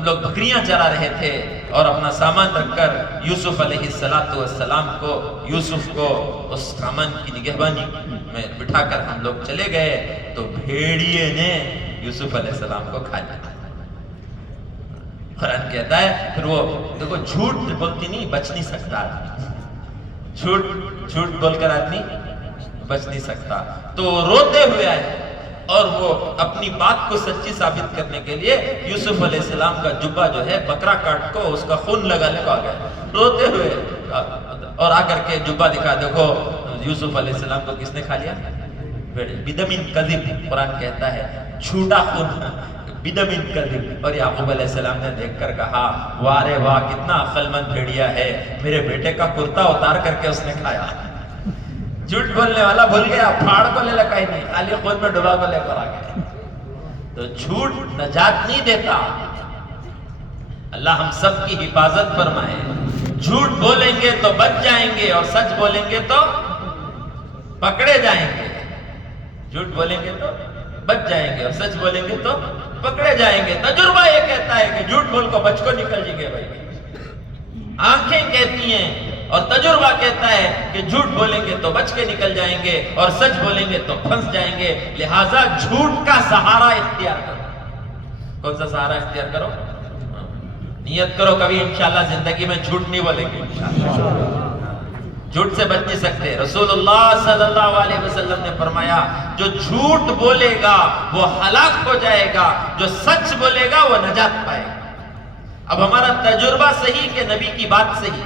لوگ بکریاں چرا رہے تھے اور اپنا سامان رکھ کر یوسف علیہ السلام کو، یوسف کو اس سامان کی نگہبانی میں بٹھا کر ہم لوگ چلے گئے تو بھیڑیے نے یوسف علیہ السلام کو کھا لیا. قرآن کہتا ہے پھر وہ دیکھو جھوٹ بولتی نہیں، بچ نہیں سکتا. جھوٹ بول کر آدمی بچ نہیں سکتا. تو روتے ہوئے آئے اور وہ اپنی بات کو سچی ثابت کرنے کے لیے یوسف علیہ السلام کا جبہ جو ہے بکرا کاٹ کو اس کا خون لگانے کو آ گیا روتے ہوئے، اور آ کر کے جبہ دکھا. دیکھو یوسف علیہ السلام کو کس نے کھا لیا؟ بدم کذب. قرآن کہتا ہے جھوٹا خون، بدم کذب. اور یعقوب علیہ السلام نے دیکھ کر کہا واہ رے واہ، کتنا عقل مند بھیڑیا ہے، میرے بیٹے کا کرتا اتار کر کے اس نے کھایا. جھوٹ بولنے والا بھول گیا، پھاڑ کو لے لگا ہی نہیں، خالی خود میں ڈبا کو لے کر آ گیا. تو جھوٹ نجات نہیں دیتا. اللہ ہم سب کی حفاظت فرمائے. جھوٹ بولیں گے تو بچ جائیں گے اور سچ بولیں گے تو پکڑے جائیں گے. جھوٹ بولیں گے تو بچ جائیں گے اور سچ بولیں گے تو پکڑے جائیں گے. تجربہ یہ کہتا ہے کہ جھوٹ بول کو بچ کو نکل جائیں گے بھائی. آنکھیں کہتی ہیں اور تجربہ کہتا ہے کہ جھوٹ بولیں گے تو بچ کے نکل جائیں گے اور سچ بولیں گے تو پھنس جائیں گے. لہٰذا جھوٹ کا سہارا اختیار کرو. کون سا سہارا اختیار کرو؟ نیت کرو کبھی انشاءاللہ زندگی میں جھوٹ نہیں بولیں گے. جھوٹ سے بچ نہیں سکتے. رسول اللہ صلی اللہ علیہ وسلم نے فرمایا جو جھوٹ بولے گا وہ ہلاک ہو جائے گا، جو سچ بولے گا وہ نجات پائے گا. اب ہمارا تجربہ صحیح کہ نبی کی بات صحیح،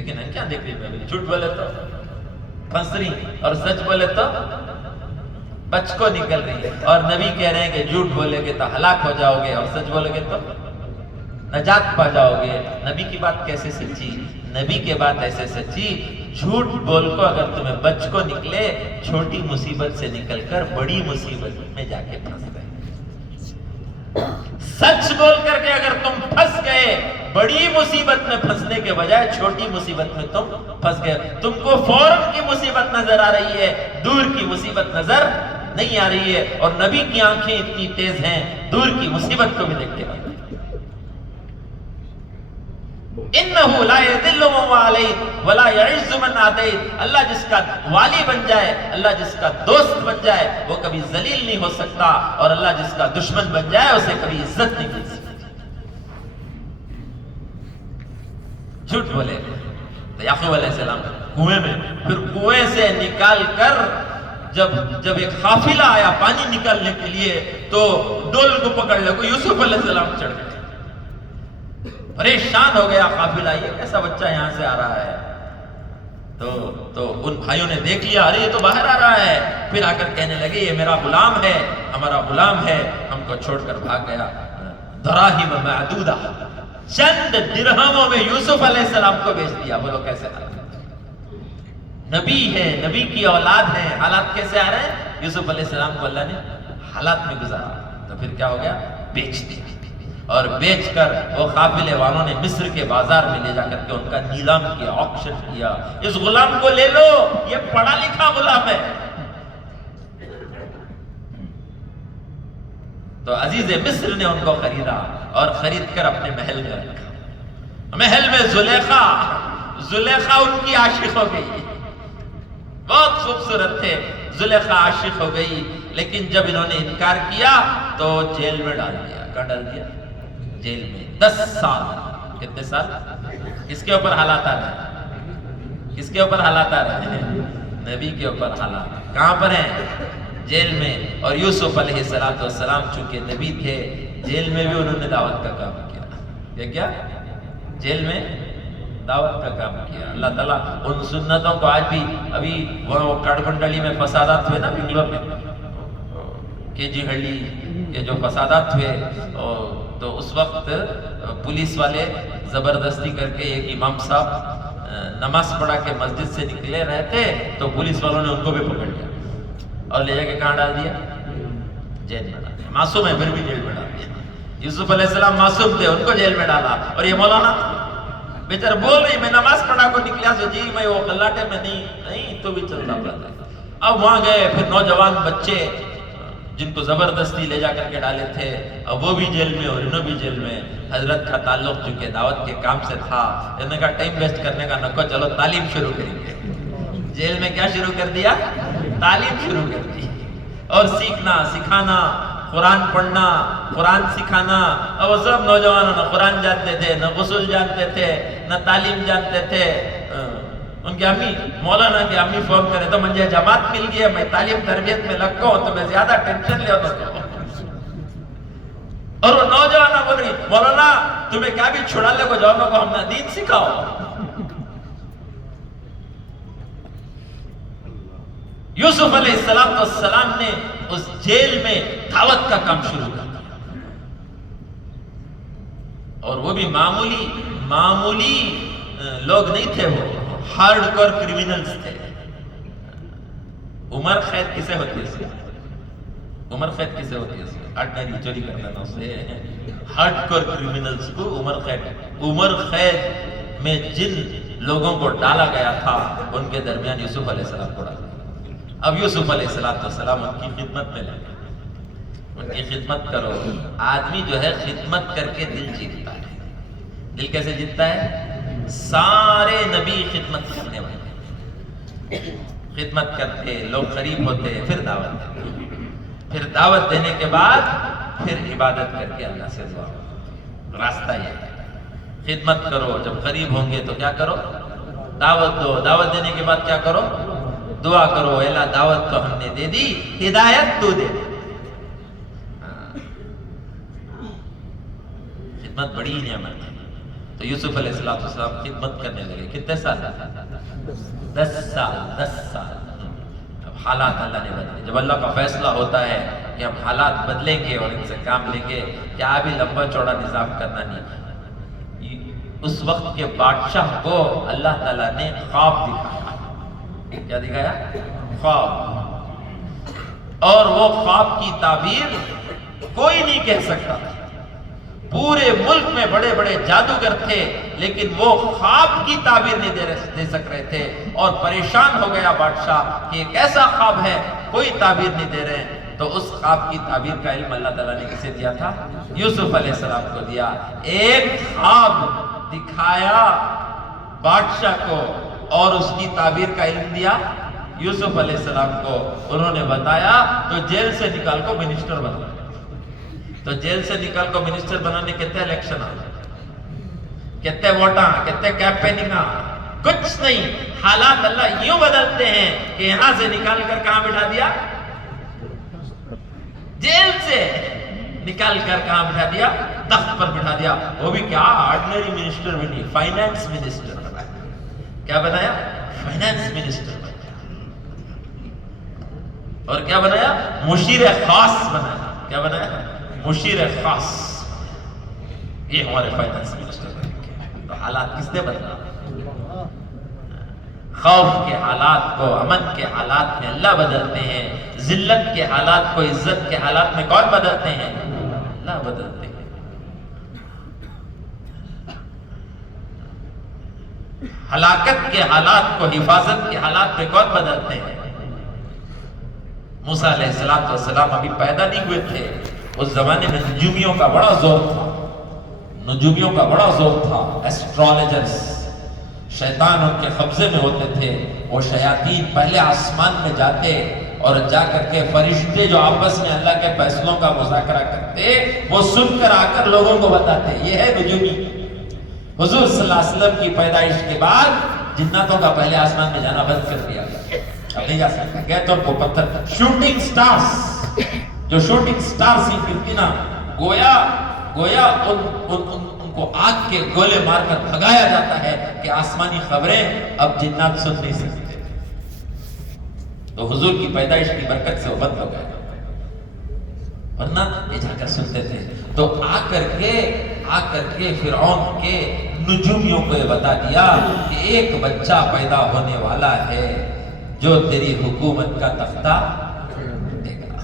لیکن ہم کیا دیکھ رہی ہے؟ جھوٹ بولے تو پھنس رہی اور سچ بولے تو بچ کو نکل رہی ہے. اور نبی کہہ رہے ہیں کہ جھوٹ بولے گے تو ہلاک ہو جاؤ گے اور سچ بولے گے تو نجات پا جاؤ گے. نبی کی بات کیسے سچی؟ نبی کے بات ایسے سچی. جھوٹ بول کو اگر تمہیں بچ کو نکلے، چھوٹی مصیبت سے نکل کر بڑی مصیبت میں جا کے پھنس گئے. سچ بول کر کے اگر تم پھنس گئے، بڑی مصیبت میں پھنسنے کے بجائے چھوٹی مصیبت میں تم پھنس گئے. تم کو فوراً کی مصیبت نظر آ رہی ہے، دور کی مصیبت نظر نہیں آ رہی ہے. اور نبی کی آنکھیں اتنی تیز ہیں، دور کی مصیبت کو بھی دیکھتے ہیں. انہو لا یذل من والیت ولا یعز من عادیت. اللہ جس کا والی بن جائے، اللہ جس کا دوست بن جائے، وہ کبھی ذلیل نہیں ہو سکتا. اور اللہ جس کا دشمن بن جائے، اسے کبھی عزت نہیں مل سکتی. جھوٹ بولے تو یعقوب علیہ السلام کنویں میں، پھر کنویں سے نکال کر جب ایک قافلہ آیا پانی نکالنے کے لیے، تو ڈول کو پکڑ لے کو یوسف علیہ السلام چڑھ گئے. پریشان ہو گیا قافلہ، یہ کیسا بچہ یہاں سے آ رہا ہے؟ تو ان بھائیوں نے دیکھ لیا، ارے یہ تو باہر آ رہا ہے. پھر آ کر کہنے لگے یہ میرا غلام ہے، ہمارا غلام ہے، ہم کو چھوڑ کر بھاگ گیا. دراہم معدودہ، چند درہموں میں یوسف علیہ السلام کو بیچ دیا. بولو کیسے حالات؟ نبی ہے، نبی کی اولاد ہے، حالات کیسے آ رہے ہیں؟ یوسف علیہ السلام کو اللہ نے حالات میں گزارا. تو پھر کیا ہو گیا؟ بیچ دیا. اور بیچ کر وہ قافلے والوں نے مصر کے بازار میں لے جا کر کے ان کا نیلام کیا، آکشن کیا. اس غلام کو لے لو، یہ پڑھا لکھا غلام ہے. تو عزیز مصر نے ان کو خریدا اور خرید کر اپنے محل میں رکھا. محل میں زلیخا ان کی عاشق ہو گئی. بہت خوبصورت تھے، زلیخا عاشق ہو گئی. لیکن جب انہوں نے انکار کیا تو جیل میں ڈال دیا. کہاں ڈال دیا؟ جیل میں. 10 سال. کتنے سال؟ کس کے اوپر حالات آ رہے ہیں؟ کس کے اوپر حالات آ رہے ہیں؟ نبی کے اوپر حالات. کہاں پر ہیں؟ جیل میں. اور یوسف علیہ السلام چونکہ نبی تھے، جیل میں بھی انہوں نے دعوت کا کام کیا. کیا جیل میں دعوت کا کام کیا. اللہ تعالیٰ ان سنتوں کو آج بھی، ابھی وہ کڑکنڈلی میں فسادات ہوئے نا بنگلور میں، کے جی ہلڈی کے جو فسادات ہوئے، تو اس وقت پولیس والے زبردستی کر کے ایک امام صاحب نماز پڑھا کے مسجد سے نکلے رہے تھے، تو پولیس والوں نے ان کو بھی پکڑ لیا اور لے جا کے کہاں ڈال دیا؟ جیل میں ڈال دیا. معصوم ہے پھر بھی جیل میں ڈال دیا. یوسف علیہ السلام معصوم تھے، ان کو جیل میں ڈالا. اور یہ مولانا بیچارہ بول رہی میں نماز پڑھا کو نکلا سو جی میں وہ غلاٹے میں نہیں تو بھی چلتا پڑتا. اب وہاں گئے، پھر نوجوان بچے جن کو زبردستی لے جا کر کے ڈالے تھے، اب وہ بھی جیل میں اور انہوں بھی جیل میں. حضرت کا تعلق چونکہ دعوت کے کام سے تھا، انہوں نے کہا ٹائم ویسٹ کرنے کا نکو، چلو تعلیم شروع کریں گے. جیل میں کیا شروع کر دیا؟ تعلیم شروع کر دی. اور سیکھنا سکھانا، قرآن پڑھنا، قرآن سکھانا. اب وہ سب نوجوانوں نہ قرآن جانتے تھے، نہ غسل جانتے تھے، نہ تعلیم جانتے تھے. ان کی امی، مولانا کی امی فون کرے تو مجھے جماعت مل گئی ہے، میں تعلیم تربیت میں لگ گا ہوں تو میں زیادہ ٹینشن لے ہوتا ہوں. اور وہ نوجوان بول رہی مولانا تمہیں کیا بھی چھڑا لے کو جاؤ کو ہم نے دین سکھاؤ. یوسف علیہ السلام نے اس جیل میں دعوت کا کام شروع کر دیا. اور وہ بھی معمولی لوگ نہیں تھے، وہ ہارڈ کور کریمنلز تھے. عمر قید کسے ہوتی ہے؟ عمر قید کسے ہوتی ہے؟ آرڈنری چوری کرنا تھا اسے. ہارڈ کور کریمنلز کو عمر قید میں جن لوگوں کو ڈالا گیا تھا ان کے درمیان یوسف علیہ السلام کو ڈالا. اب یوسف علیہ السلام ان کی خدمت میں لگے. ان کی خدمت کرو. آدمی جو ہے خدمت کر کے دل جیتتا ہے. دل کیسے جیتتا ہے؟ سارے نبی خدمت کرنے والے، خدمت کرتے، لوگ قریب ہوتے، پھر دعوت دیتے، پھر دعوت دینے کے بعد پھر عبادت کر کے اللہ سے دعا. راستہ یہ ہے، خدمت کرو. جب قریب ہوں گے تو کیا کرو؟ دعوت دو. دعوت دینے کے بعد کیا کرو؟ دعا کرو. اللہ دعوت تو ہم نے دے دی، ہدایت تو دے دے. خدمت بڑی نعمت ہے. تو یوسف علیہ السلام خدمت کرنے لگے. کتنے سال؟ 10 سال. 10 سال. اب حالات اللہ نے بدلے. جب اللہ کا فیصلہ ہوتا ہے کہ ہم حالات بدلیں گے اور ان سے کام لیں گے، کیا ابھی لمبا چوڑا نظام کرنا نہیں. اس وقت کے بادشاہ کو اللہ تعالیٰ نے خواب دکھایا. کیا دکھایا؟ خواب. اور وہ خواب کی تعبیر کوئی نہیں کہہ سکتا. پورے ملک میں بڑے بڑے جادوگر تھے لیکن وہ خواب کی تعبیر نہیں دے سک رہے تھے. اور پریشان ہو گیا بادشاہ کہ ایک ایسا خواب ہے کوئی تعبیر نہیں دے رہے. تو اس خواب کی تعبیر کا علم اللہ تعالیٰ نے کسے دیا تھا؟ یوسف علیہ السلام کو دیا. ایک خواب دکھایا بادشاہ کو اور اس کی تعبیر کا علم دیا یوسف علیہ السلام کو. انہوں نے بتایا تو جیل سے نکال کو منسٹر بنا. تو جیل سے نکال کو منسٹر بنانے کتنے الیکشن کتنے ووٹاں کتنے کیمپیننگاں کچھ نہیں. حالات اللہ یوں بدلتے ہیں کہ یہاں سے نکال کر کہاں بٹھا دیا؟ جیل سے نکال کر کہاں بٹھا دیا؟ تخت پر بٹھا دیا. وہ بھی کیا آرڈنری منسٹر بھی نہیں، فائنانس منسٹر بنایا. کیا بنایا؟ فائنانس منسٹر بنایا. اور کیا بنایا؟ مشیر خاص بنایا. کیا بنایا؟ مشیر خاص. یہ ہمارے فائنانس منسٹر بنے. تو حالات کس نے بدلا؟ خوف کے حالات کو امن کے حالات میں اللہ بدلتے ہیں. ذلت کے حالات کو عزت کے حالات میں کون بدلتے ہیں؟ اللہ بدلتے ہیں. ہلاکت کے حالات کو حفاظت کے حالات میں کون بدلتے ہیں؟ موسیٰ علیہ السلام ابھی پیدا نہیں ہوئے تھے. اس زمانے میں نجومیوں کا بڑا زور تھا. نجومیوں کا بڑا زور تھا. ایسٹرالوجرز، شیطان ان کے قبضے میں ہوتے تھے. وہ شیاطین پہلے آسمان میں جاتے اور جا کر کے فرشتے جو آپس میں اللہ کے فیصلوں کا مذاکرہ کرتے وہ سن کر آ کر لوگوں کو بتاتے. یہ ہے نجومی. حضور صلی اللہ علیہ وسلم کی پیدائش کے بعد جناتوں کا پہلے آسمان میں جانا بند کر دیا. اب نہیں جا سکتا. گئے تو ان کو پتھر شوٹنگ سٹارز، جو شوٹنگ سٹارز ہی پھرتی نا، گویا ان کو آگ کے گولے مار کر بھگایا جاتا ہے کہ آسمانی خبریں اب جنات سن نہیں سکتے. تو حضور کی پیدائش کی برکت سے وہ بند ہو گئے، ورنہ یہ جا کر سنتے تھے. تو آ کر کے فرعون کے نجومیوں کو یہ بتا دیا کہ ایک بچہ پیدا ہونے والا ہے جو تیری حکومت کا تختہ دے گا.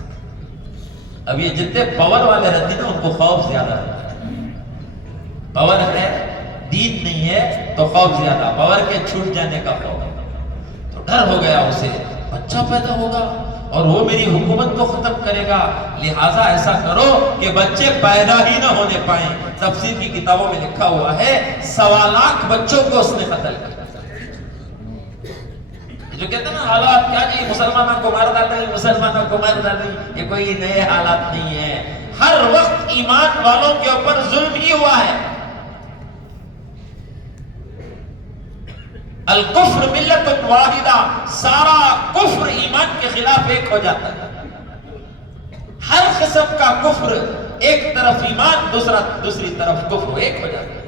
اب یہ جتنے پاور والے رہتے ہیں نا ان کو خوف زیادہ ہوتا ہے. پاور ہے دین نہیں ہے تو خوف زیادہ. پاور کے چھوٹ جانے کا خوف. تو ڈر ہو گیا اسے، بچہ پیدا ہوگا اور وہ میری حکومت کو ختم کرے گا. لہٰذا ایسا کرو کہ بچے پیدا ہی نہ ہونے پائیں. تفسیر کی کتابوں میں لکھا ہوا ہے 1.25 لاکھ بچوں کو اس نے قتل کیا. جو کہتے ہیں نا حالات کیا جی مسلمانوں کو مار ڈالیں، مسلمانوں کو مار ڈالیں، یہ کوئی نئے حالات نہیں ہے. ہر وقت ایمان والوں کے اوپر ظلم ہی ہوا ہے. الکفر ملت واحدہ، سارا کفر ایمان کے خلاف ایک ہو جاتا ہے. ہر قسم کا کفر، ایک طرف ایمان دوسری طرف کفر، ایک ہو جاتا ہے.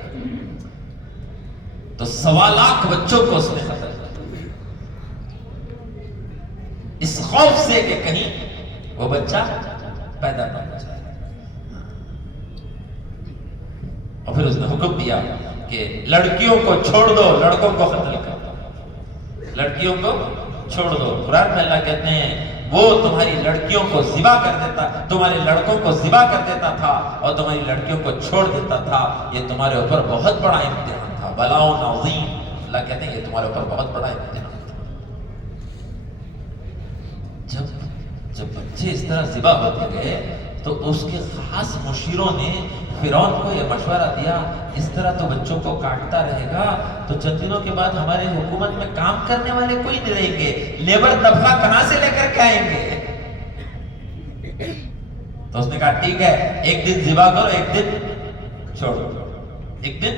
تو 1.25 لاکھ بچوں کو اس نے قتل کیا اس خوف سے کہ کہیں وہ بچہ پیدا نہ ہو جائے. اور پھر اس نے حکم دیا کہ لڑکیوں کو چھوڑ دو، لڑکوں کو قتل کر دو. لڑکیوں کو چھوڑ دو. قرآن میں اللہ کہتے ہیں وہ تمہاری لڑکیوں کو ذبح کر دیتا، تمہارے لڑکوں کو ذبح کر دیتا تھا اور تمہاری لڑکیوں کو چھوڑ دیتا تھا. یہ تمہارے اوپر بہت بڑا امتحان تھا. بلاؤ عظیم. اللہ کہتے ہیں یہ تمہارے اوپر بہت بڑا امتحان تھا. جب بچے اس طرح ذبح ہوتے گئے تو اس کے خاص مشیروں نے فرعون کو یہ مشورہ دیا اس طرح تو بچوں کو کاٹتا رہے گا تو چند دنوں کے بعد ہمارے حکومت میں کام کرنے والے کوئی نہیں رہیں گے. لیبر طبقہ کہاں سے لے کر کے آئیں گے؟ تو اس نے کہا ٹھیک ہے، ایک دن ذبح کرو، ایک دن چھوڑو. ایک دن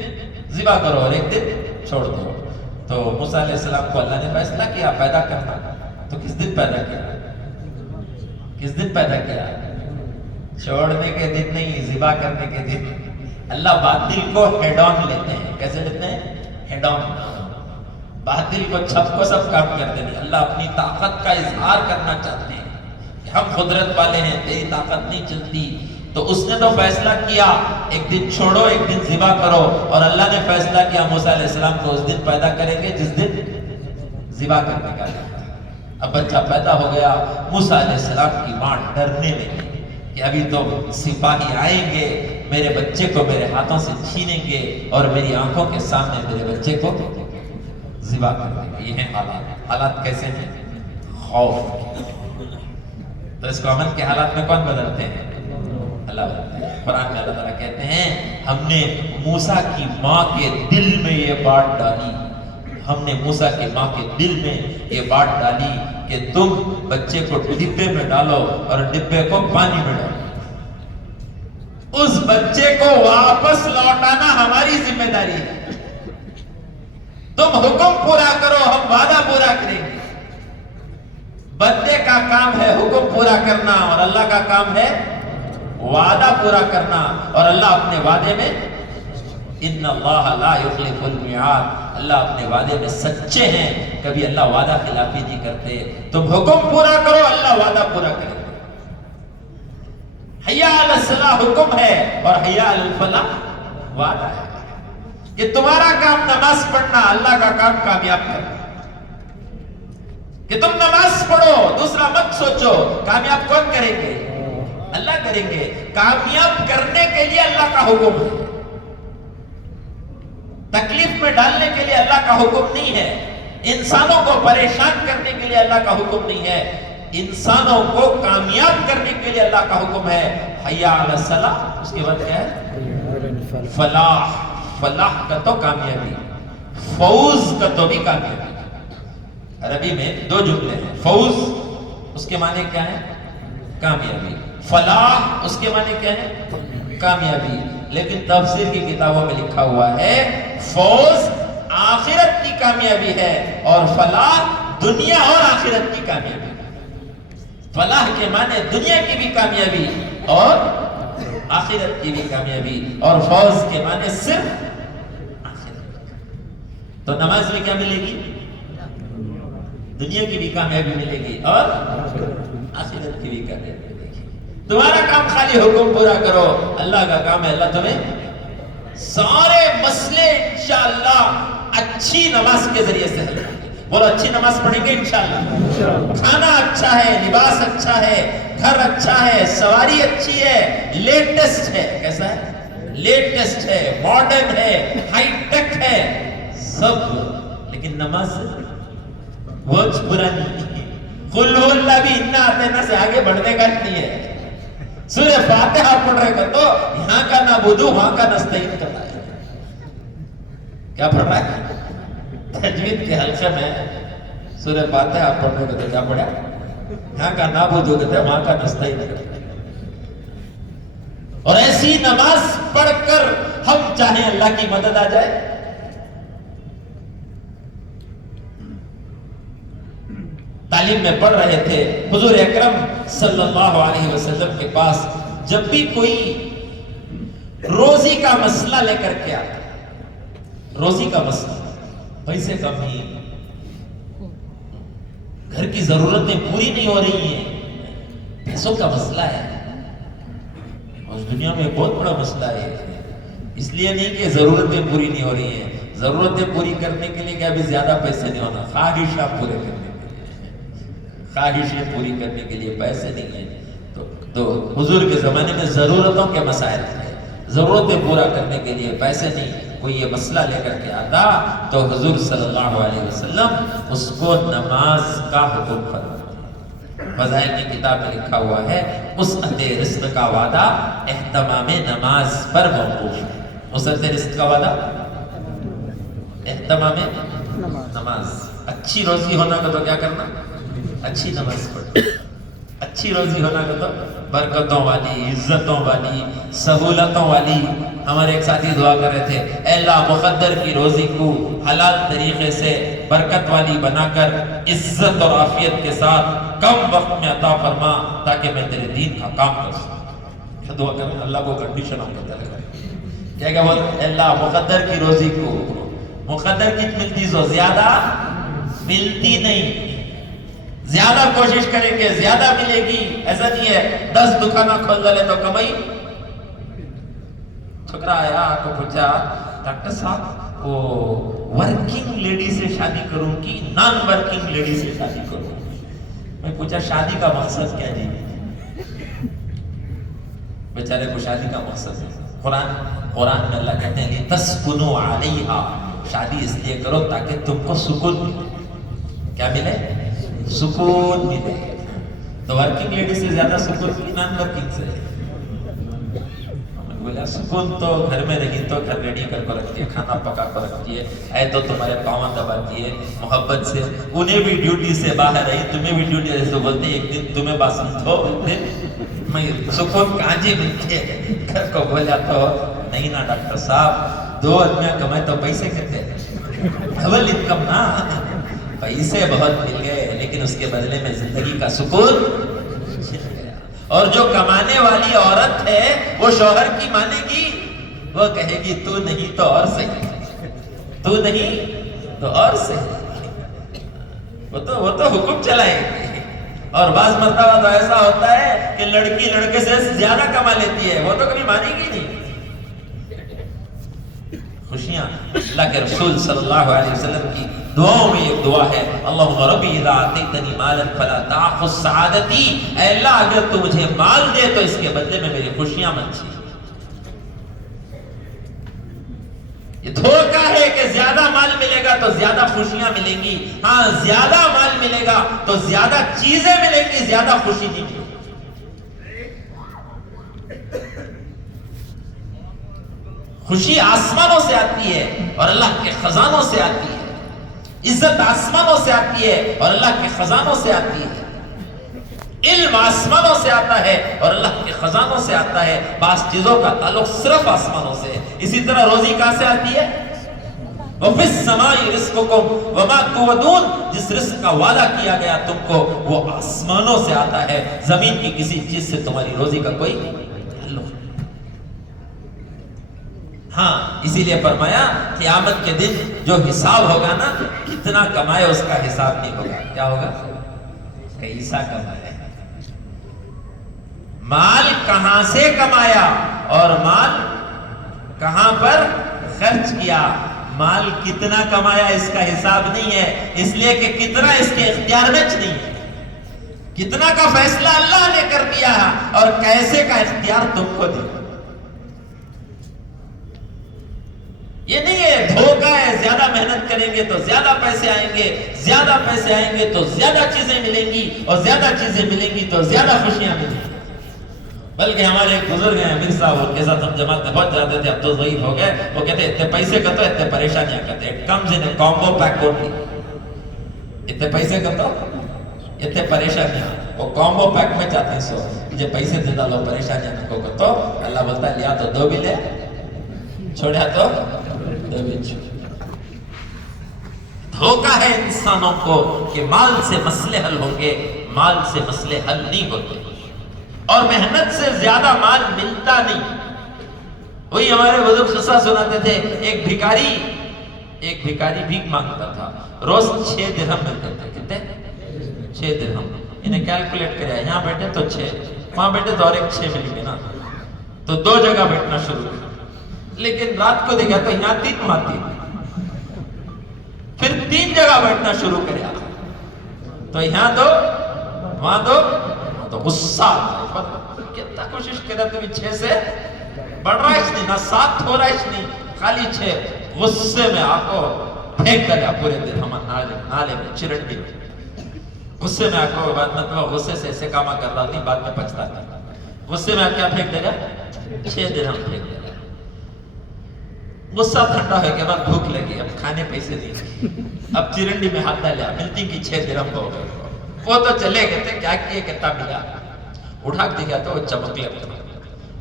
ذبح کرو اور ایک دن چھوڑ دو. تو موسیٰ علیہ السلام کو اللہ نے فیصلہ کیا پیدا کرنا. تو کس دن پیدا کیا؟ کس دن پیدا کیا؟ چھوڑنے کے دن نہیں، ذبح کرنے کے دن. اللہ باطل کو ہیڈ آن لیتے ہیں. کیسے لیتے ہیں؟ ہیڈ آن. باطل کو چھپ کو سب کام کرتے نہیں. اللہ اپنی طاقت کا اظہار کرنا چاہتے ہیں کہ ہم قدرت والے ہیں, تیری طاقت نہیں چلتی. تو اس نے تو فیصلہ کیا ایک دن چھوڑو, ایک دن ذبح کرو, اور اللہ نے فیصلہ کیا موسیٰ علیہ السلام کو اس دن پیدا کریں گے جس دن ذبح کرنے کا ہے. اب بچہ پیدا ہو گیا. موسیٰ علیہ السلام کی ماں ڈرنے لگی کہ ابھی تو سپاہی آئیں گے, میرے بچے کو میرے ہاتھوں سے چھینیں گے اور میری آنکھوں کے سامنے میرے بچے کو ذبح کر دیں گے. یہ ہیں حالات. حالات کیسے ہیں؟ خوف. تو اس کو امن کے حالات میں کون بدلتے ہیں؟ اللہ بدلتے ہیں. قرآن میں اللہ تعالیٰ کہتے ہیں ہم نے موسیٰ کی ماں کے دل میں یہ بات ڈالی, ہم نے موسیٰ کی ماں کے دل میں یہ بات ڈالی کہ تم بچے کو ڈبے میں ڈالو اور ڈبے کو پانی میں ڈالو. اس بچے کو واپس لوٹانا ہماری ذمہ داری ہے. تم حکم پورا کرو, ہم وعدہ پورا کریں گے. بندے کا کام ہے حکم پورا کرنا اور اللہ کا کام ہے وعدہ پورا کرنا. اور اللہ اپنے وعدے میں ان اللہ لا یخلف المیعاد, اللہ اپنے وعدے میں سچے ہیں, کبھی اللہ وعدہ خلافی نہیں کرتے. تم حکم پورا کرو, اللہ وعدہ پورا کرے. حی علی الصلاح حکم ہے اور حی علی الفلاح وعدہ ہے کہ تمہارا کام نماز پڑھنا, اللہ کا کام کامیاب کرنا. کہ تم نماز پڑھو, دوسرا مت سوچو. کامیاب کون کریں گے؟ اللہ کریں گے. کامیاب کرنے کے لیے اللہ کا حکم ہے, تکلیف میں ڈالنے کے لیے اللہ کا حکم نہیں ہے. انسانوں کو پریشان کرنے کے لیے اللہ کا حکم نہیں ہے. انسانوں کو کامیاب کرنے کے لیے اللہ کا حکم ہے. حی علی الصلاح, اس کے بعد کیا ہے؟ فلاح. فلاح کا تو کامیابی, فوز کا تو بھی کامیابی. عربی میں دو جملے ہیں. فوز اس کے معنی کیا ہے؟ کامیابی. فلاح اس کے معنی کیا ہے؟ کامیابی. لیکن تفسیر کی کتابوں میں لکھا ہوا ہے فوز آخرت کی کامیابی ہے اور فلاح دنیا اور آخرت کی کامیابی. فلاح کے معنی دنیا کی بھی کامیابی اور آخرت کی بھی کامیابی, اور فوز کے معنی صرف آخرت. تو نماز میں کیا ملے گی؟ دنیا کی بھی کامیابی ملے گی اور آخرت کی بھی کامیابی ملے گی. تمہارا کام خالی حکم پورا کرو, اللہ کا کام ہے اللہ تمہیں سارے مسئلے انشاءاللہ اچھی نماز کے ذریعے سے حل کریں گے. بولو اچھی نماز پڑھیں گے انشاءاللہ. کھانا اچھا ہے, لباس اچھا ہے, گھر اچھا ہے, سواری اچھی ہے, لیٹسٹ ہے. کیسا ہے؟ لیٹسٹ ہے, ماڈرن ہے, ہائی ٹیک ہے سب, لیکن نماز بہت پرانی ہے. قل هو اللہ بھی اتنا آتے سے آگے بڑھنے کا نہیں ہے. سورہ فاتحہ پڑھ رہے گا تو یہاں کا نعبدو وہاں کا نستعین کرتا ہے. کیا پڑھ رہا ہے؟ تجوید کے حلقے میں سورہ فاتحہ پڑھ رہے گا تو کیا پڑھا؟ یہاں کا نعبدو کہتے ہیں, وہاں کا نستعین کرتا ہے. اور ایسی نماز پڑھ کر ہم چاہیں اللہ کی مدد آ جائے. تعلیم میں پڑھ رہے تھے, حضور اکرم صلی اللہ علیہ وسلم کے پاس جب بھی کوئی روزی کا مسئلہ لے کر کے آتا, روزی کا مسئلہ, پیسے کمی, گھر کی ضرورتیں پوری نہیں ہو رہی ہیں, پیسوں کا مسئلہ ہے. اور دنیا میں بہت بڑا مسئلہ ہے. اس لیے نہیں کہ ضرورتیں پوری نہیں ہو رہی ہیں, ضرورتیں پوری کرنے کے لیے کیا بھی زیادہ پیسے نہیں ہونا, خواہشات پورے کرنے, خواہشیں پوری کرنے کے لیے پیسے نہیں ہیں. تو حضور کے زمانے میں ضرورتوں کے مسائل تھے, ضرورتیں پورا کرنے کے لیے پیسے نہیں. کوئی یہ مسئلہ لے کر کے آتا تو حضور صلی اللہ علیہ وسلم اس کو نماز کا حکم فرماتے. فضائل کی کتاب میں لکھا ہوا ہے وسعت رزق کا وعدہ اہتمام نماز پر موقوف ہے. وسعت رزق کا وعدہ اہتمام نماز. اچھی روزی ہونا کا تو کیا کرنا؟ اچھی نماز پڑھ. اچھی روزی ہونا کا تو برکتوں والی, عزتوں والی, سہولتوں والی. ہمارے ایک ساتھی دعا کر رہے تھے, اے اللہ مقدر کی روزی کو حلال طریقے سے برکت والی بنا کر عزت اور عافیت کے ساتھ کم وقت میں عطا فرما تاکہ میں تیرے دین کا کام کر سکوں. دعا کریں اللہ کو کنڈیشن ہم کرتے لگا کیا کیا بولتے اللہ مقدر کی روزی کو مقدر کی ملتی سو زیادہ ملتی نہیں، زیادہ کوشش کریں گے زیادہ ملے گی، ایسا نہیں ہے 10 دکانہ کھول ڈالے تو کمائی۔ چھوکرا آیا کو پوچھا ڈاکٹر صاحب وہ ورکنگ لیڈی سے شادی کروں کی نان ورکنگ لیڈی سے شادی کروں؟ میں پوچھا شادی کا مقصد کیا جی؟ بیچارے کو شادی کا مقصد ہے قرآن میں اللہ کہتے ہیں لِتَسْكُنُوا عَلَيْهَا، شادی اس لیے کرو تاکہ تم کو سکون ملے۔ کیا ملے؟ سکون ملے۔ تو ورکنگ لیڈی سے زیادہ سکون کی نان ورکنگ سے؟ بولا سکون تو گھر میں رہی تو گھر ریڈی کر کو رکھتی ہے، کھانا پکا کو رکھتی ہے، اے تو تمہارے پاؤں دباتی ہے محبت سے، انہیں بھی ڈیوٹی سے باہر رہی تمہیں بھی ڈیوٹی سے بولتے ہیں ایک دن تمہیں باسن دھو میں سکون کہاں جی ملتے ہیں؟ گھر کو بولا تو نہیں نا ڈاکٹر صاحب 2 آدمیاں کمائے تو پیسے کہتے ہیں ڈبل انکم نا، پیسے بہت مل گئے لیکن اس کے بدلے میں زندگی کا سکون چھن گیا۔ اور جو کمانے والی عورت ہے وہ شوہر کی مانے گی، وہ کہے گی تو نہیں تو اور صحیح، تو نہیں تو اور صحیح، وہ تو حکم چلائے گی۔ اور بعض مرتبہ تو ایسا ہوتا ہے کہ لڑکی لڑکے سے زیادہ کما لیتی ہے، وہ تو کبھی مانے گی نہیں۔ خوشیاں اللہ کے رسول صلی اللہ علیہ وسلم کی دعاؤں میں ایک دعا ہے اللہم ربی اذا آتیتنی مالا فلا تأخذ سعادتی، اے اللہ اگر تو مجھے مال دے تو اس کے بدلے میں میری خوشیاں مت چھین۔ یہ دھوکہ ہے کہ زیادہ مال ملے گا تو زیادہ خوشیاں ملیں گی، ہاں زیادہ مال ملے گا تو زیادہ چیزیں ملیں گی، زیادہ خوشی نہیں ملے گی۔ خوشی آسمانوں سے آتی ہے اور اللہ کے خزانوں سے آتی ہے، عزت آسمانوں سے آتی ہے اور اللہ کے خزانوں سے آتی ہے، علم آسمانوں سے آتا ہے اور اللہ کے خزانوں سے آتا ہے، بعض چیزوں کا تعلق صرف آسمانوں سے ہے۔ اسی طرح روزی کہاں سے آتی ہے؟ وَفِي السَّمَاءِ رِزْقُكُمْ وَمَا تُوعَدُونَ، جس رزق کا وعدہ کیا گیا تم کو وہ آسمانوں سے آتا ہے، زمین کی کسی چیز سے تمہاری روزی کا کوئی تعلق نہیں۔ ہاں اسی لیے فرمایا قیامت کے دن جو حساب ہوگا نا کتنا کمائے اس کا حساب نہیں ہوگا، کیا ہوگا؟ کیسا کمایا، مال کہاں سے کمایا اور مال کہاں پر خرچ کیا، مال کتنا کمایا اس کا حساب نہیں ہے، اس لیے کہ کتنا اس کے اختیار میں نہیں ہے، کتنا کا فیصلہ اللہ نے کر دیا اور کیسے کا اختیار تم کو دیا۔ یہ نہیں ہے دھوکہ ہے زیادہ محنت کریں گے تو زیادہ پیسے آئیں گے، زیادہ پیسے آئیں گے تو زیادہ چیزیں ملیں گی اور زیادہ چیزیں ملیں گی تو زیادہ خوشیاں ملیں گی۔ بلکہ ہمارے ایک بزرگ ہیں امیر صاحب، ان کے ساتھ ہم جماعت میں بہت جاتے تھے، اب تو ضعیف ہو گئے، وہ کہتے اتنے پیسے کا تو اتنے پریشانیاں کرتے ہیں، کمز ان کامبو پیک ہوتی، اتنے پیسے کا تو اتنے پریشانیاں، وہ کامبو پیک میں چاہتے ہیں، سو مجھے پیسے دے ڈالو پریشانیاں کو تو اللہ بولتا ہے لیا تو 2 بھی لے، چھوڑیا تو 2 بھی چھوڑ۔ دھوکہ ہے انسانوں کو کہ مال سے مسئلے حل ہوں گے، مال سے مسئلے حل نہیں ہوتے اور محنت سے زیادہ مال ملتا نہیں۔ وہی ہمارے بزرگ قصہ سناتے تھے، ایک بھکاری بھیک مانگتا تھا، روز 6 درہم ملتے تھے، کتنے؟ 6 درہم۔ انہیں کیلکولیٹ کریا، یہاں بیٹھے تو 6، وہاں بیٹھے تو اور ایک 6 مل گئے نا، تو 2 جگہ بیٹھنا شروع کیا، لیکن رات کو دیکھا تو یہاں 3 وہاں 3، پھر 3 جگہ بیٹھنا شروع کریا، تو یہاں 2 وہاں 2، تو غصہ کتنا کوشش کرا تو بھی 6 سے بڑھ رہا ہے نہیں، نہ 7 ہو رہا ہے نہیں، خالی 6۔ غصے میں آکو پھینک دیا پورے دن ہم نالے میں چرنڈی میں، غصے میں آکو مطلب غصے سے ایسے کاما کر رہا تھی، بعد میں پچھتا تھا، غصے میں کیا پھینک دے گا؟ 6 درہم پھینک دے گا۔ غصہ ٹھنڈا ہوئے کے بعد بھوک لگی، اب کھانے پیسے نہیں، اب چرنڈی میں ہاتھ ڈالیا، ملتی کی 6 درہم ہو گئے، وہ تو چلے گئے تھے، کیا کیے کتنا ملا، اٹھا کے دکھا تو وہ چمکلے تھا،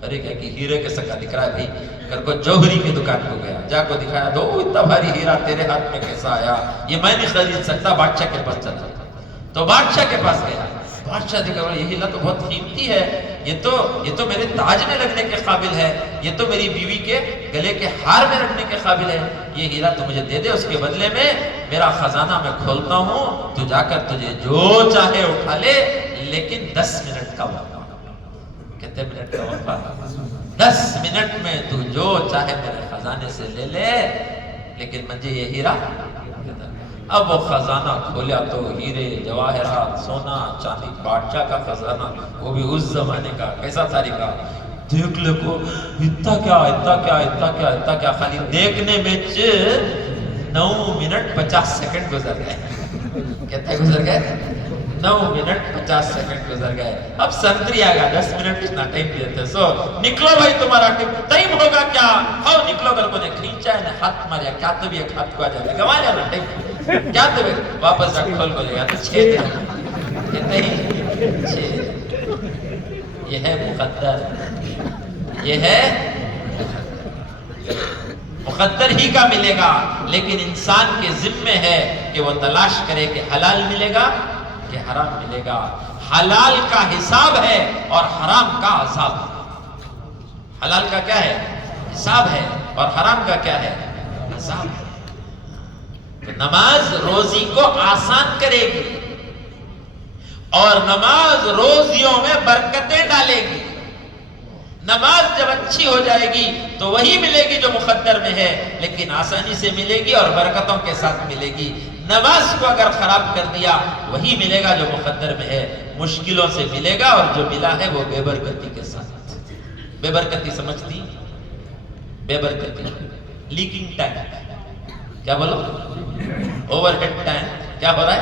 ارے کیا کہ ہیرے کے سکا دکھ رہا ہے بھائی، گھر کو جوہری کی دکان کو گیا، جا کو دکھایا تو اتنا بھاری ہیرا تیرے ہاتھ میں کیسا آیا، یہ میں نہیں خرید سکتا، بادشاہ کے پاس چلا، تو بادشاہ کے پاس گیا، بادشاہ دیکھا یہ ہیرا تو بہت قیمتی ہے، یہ تو میرے تاج میں لگنے کے قابل ہے، یہ تو میری بیوی کے گلے کے ہار میں رکھنے کے قابل ہے، یہ ہیرا تو مجھے دے دے، اس کے بدلے میں میرا خزانہ میں کھولتا ہوں، تو جا کر تجھے جو چاہے اٹھا لے، لیکن 10 منٹ کا وقت۔ کتنے منٹ کا وقت؟ 10 منٹ میں تو جو چاہے میرے خزانے سے لے لے، لیکن مجھے یہ ہیرا۔ اب وہ خزانہ کھولیا تو ہیرے جواہرات سونا چاندی، بادشاہ کا خزانہ، وہ بھی اس زمانے کا، کیسا تاریخ کا، دیکھ لے کو اتنا کیا خالی دیکھنے میں 9 منٹ 50 سیکنڈ گزر گئے۔ کتنے گزر گئے؟ 9 منٹ 50 سیکنڈ گزر گئے۔ اب سنتری آ گیا، 10 منٹ اتنا ٹائم دیے تھے، سو نکلو بھائی تمہارا ٹائم ہوگا کیا؟ ہاو نکلو، گل کو نے کھینچا ہے، نے ہاتھ ماریا، کیا تو بھی ایک ہاتھ کو آ جائے، گوا لیا نا ٹائم، کیا تو بھی واپس جا کھول کو لے گیا، تو 6 دن، کتنے ہی 6۔ یہ ہے مقدر، یہ ہے مقدر ہی کا ملے گا، لیکن انسان کے ذمے ہے کہ وہ تلاش کرے کہ حلال ملے گا کہ حرام ملے گا۔ حلال کا حساب ہے اور حرام کا عذاب ہے۔ حلال کا کیا ہے؟ حساب ہے، اور حرام کا کیا ہے؟ عذاب ہے۔ تو نماز روزی کو آسان کرے گی، اور نماز روزیوں میں برکتیں ڈالے گی۔ نماز جب اچھی ہو جائے گی تو وہی ملے گی جو مقدر میں ہے، لیکن آسانی سے ملے گی اور برکتوں کے ساتھ ملے گی۔ نماز کو اگر خراب کر دیا وہی ملے گا جو مقدر میں ہے، مشکلوں سے ملے گا، اور جو ملا ہے وہ بے برکتی کے ساتھ۔ بے برکتی سمجھتی؟ بے برکتی لیکنگ ٹینک، کیا بولو؟ اوور ہیڈ ٹینک کیا ہو رہا ہے؟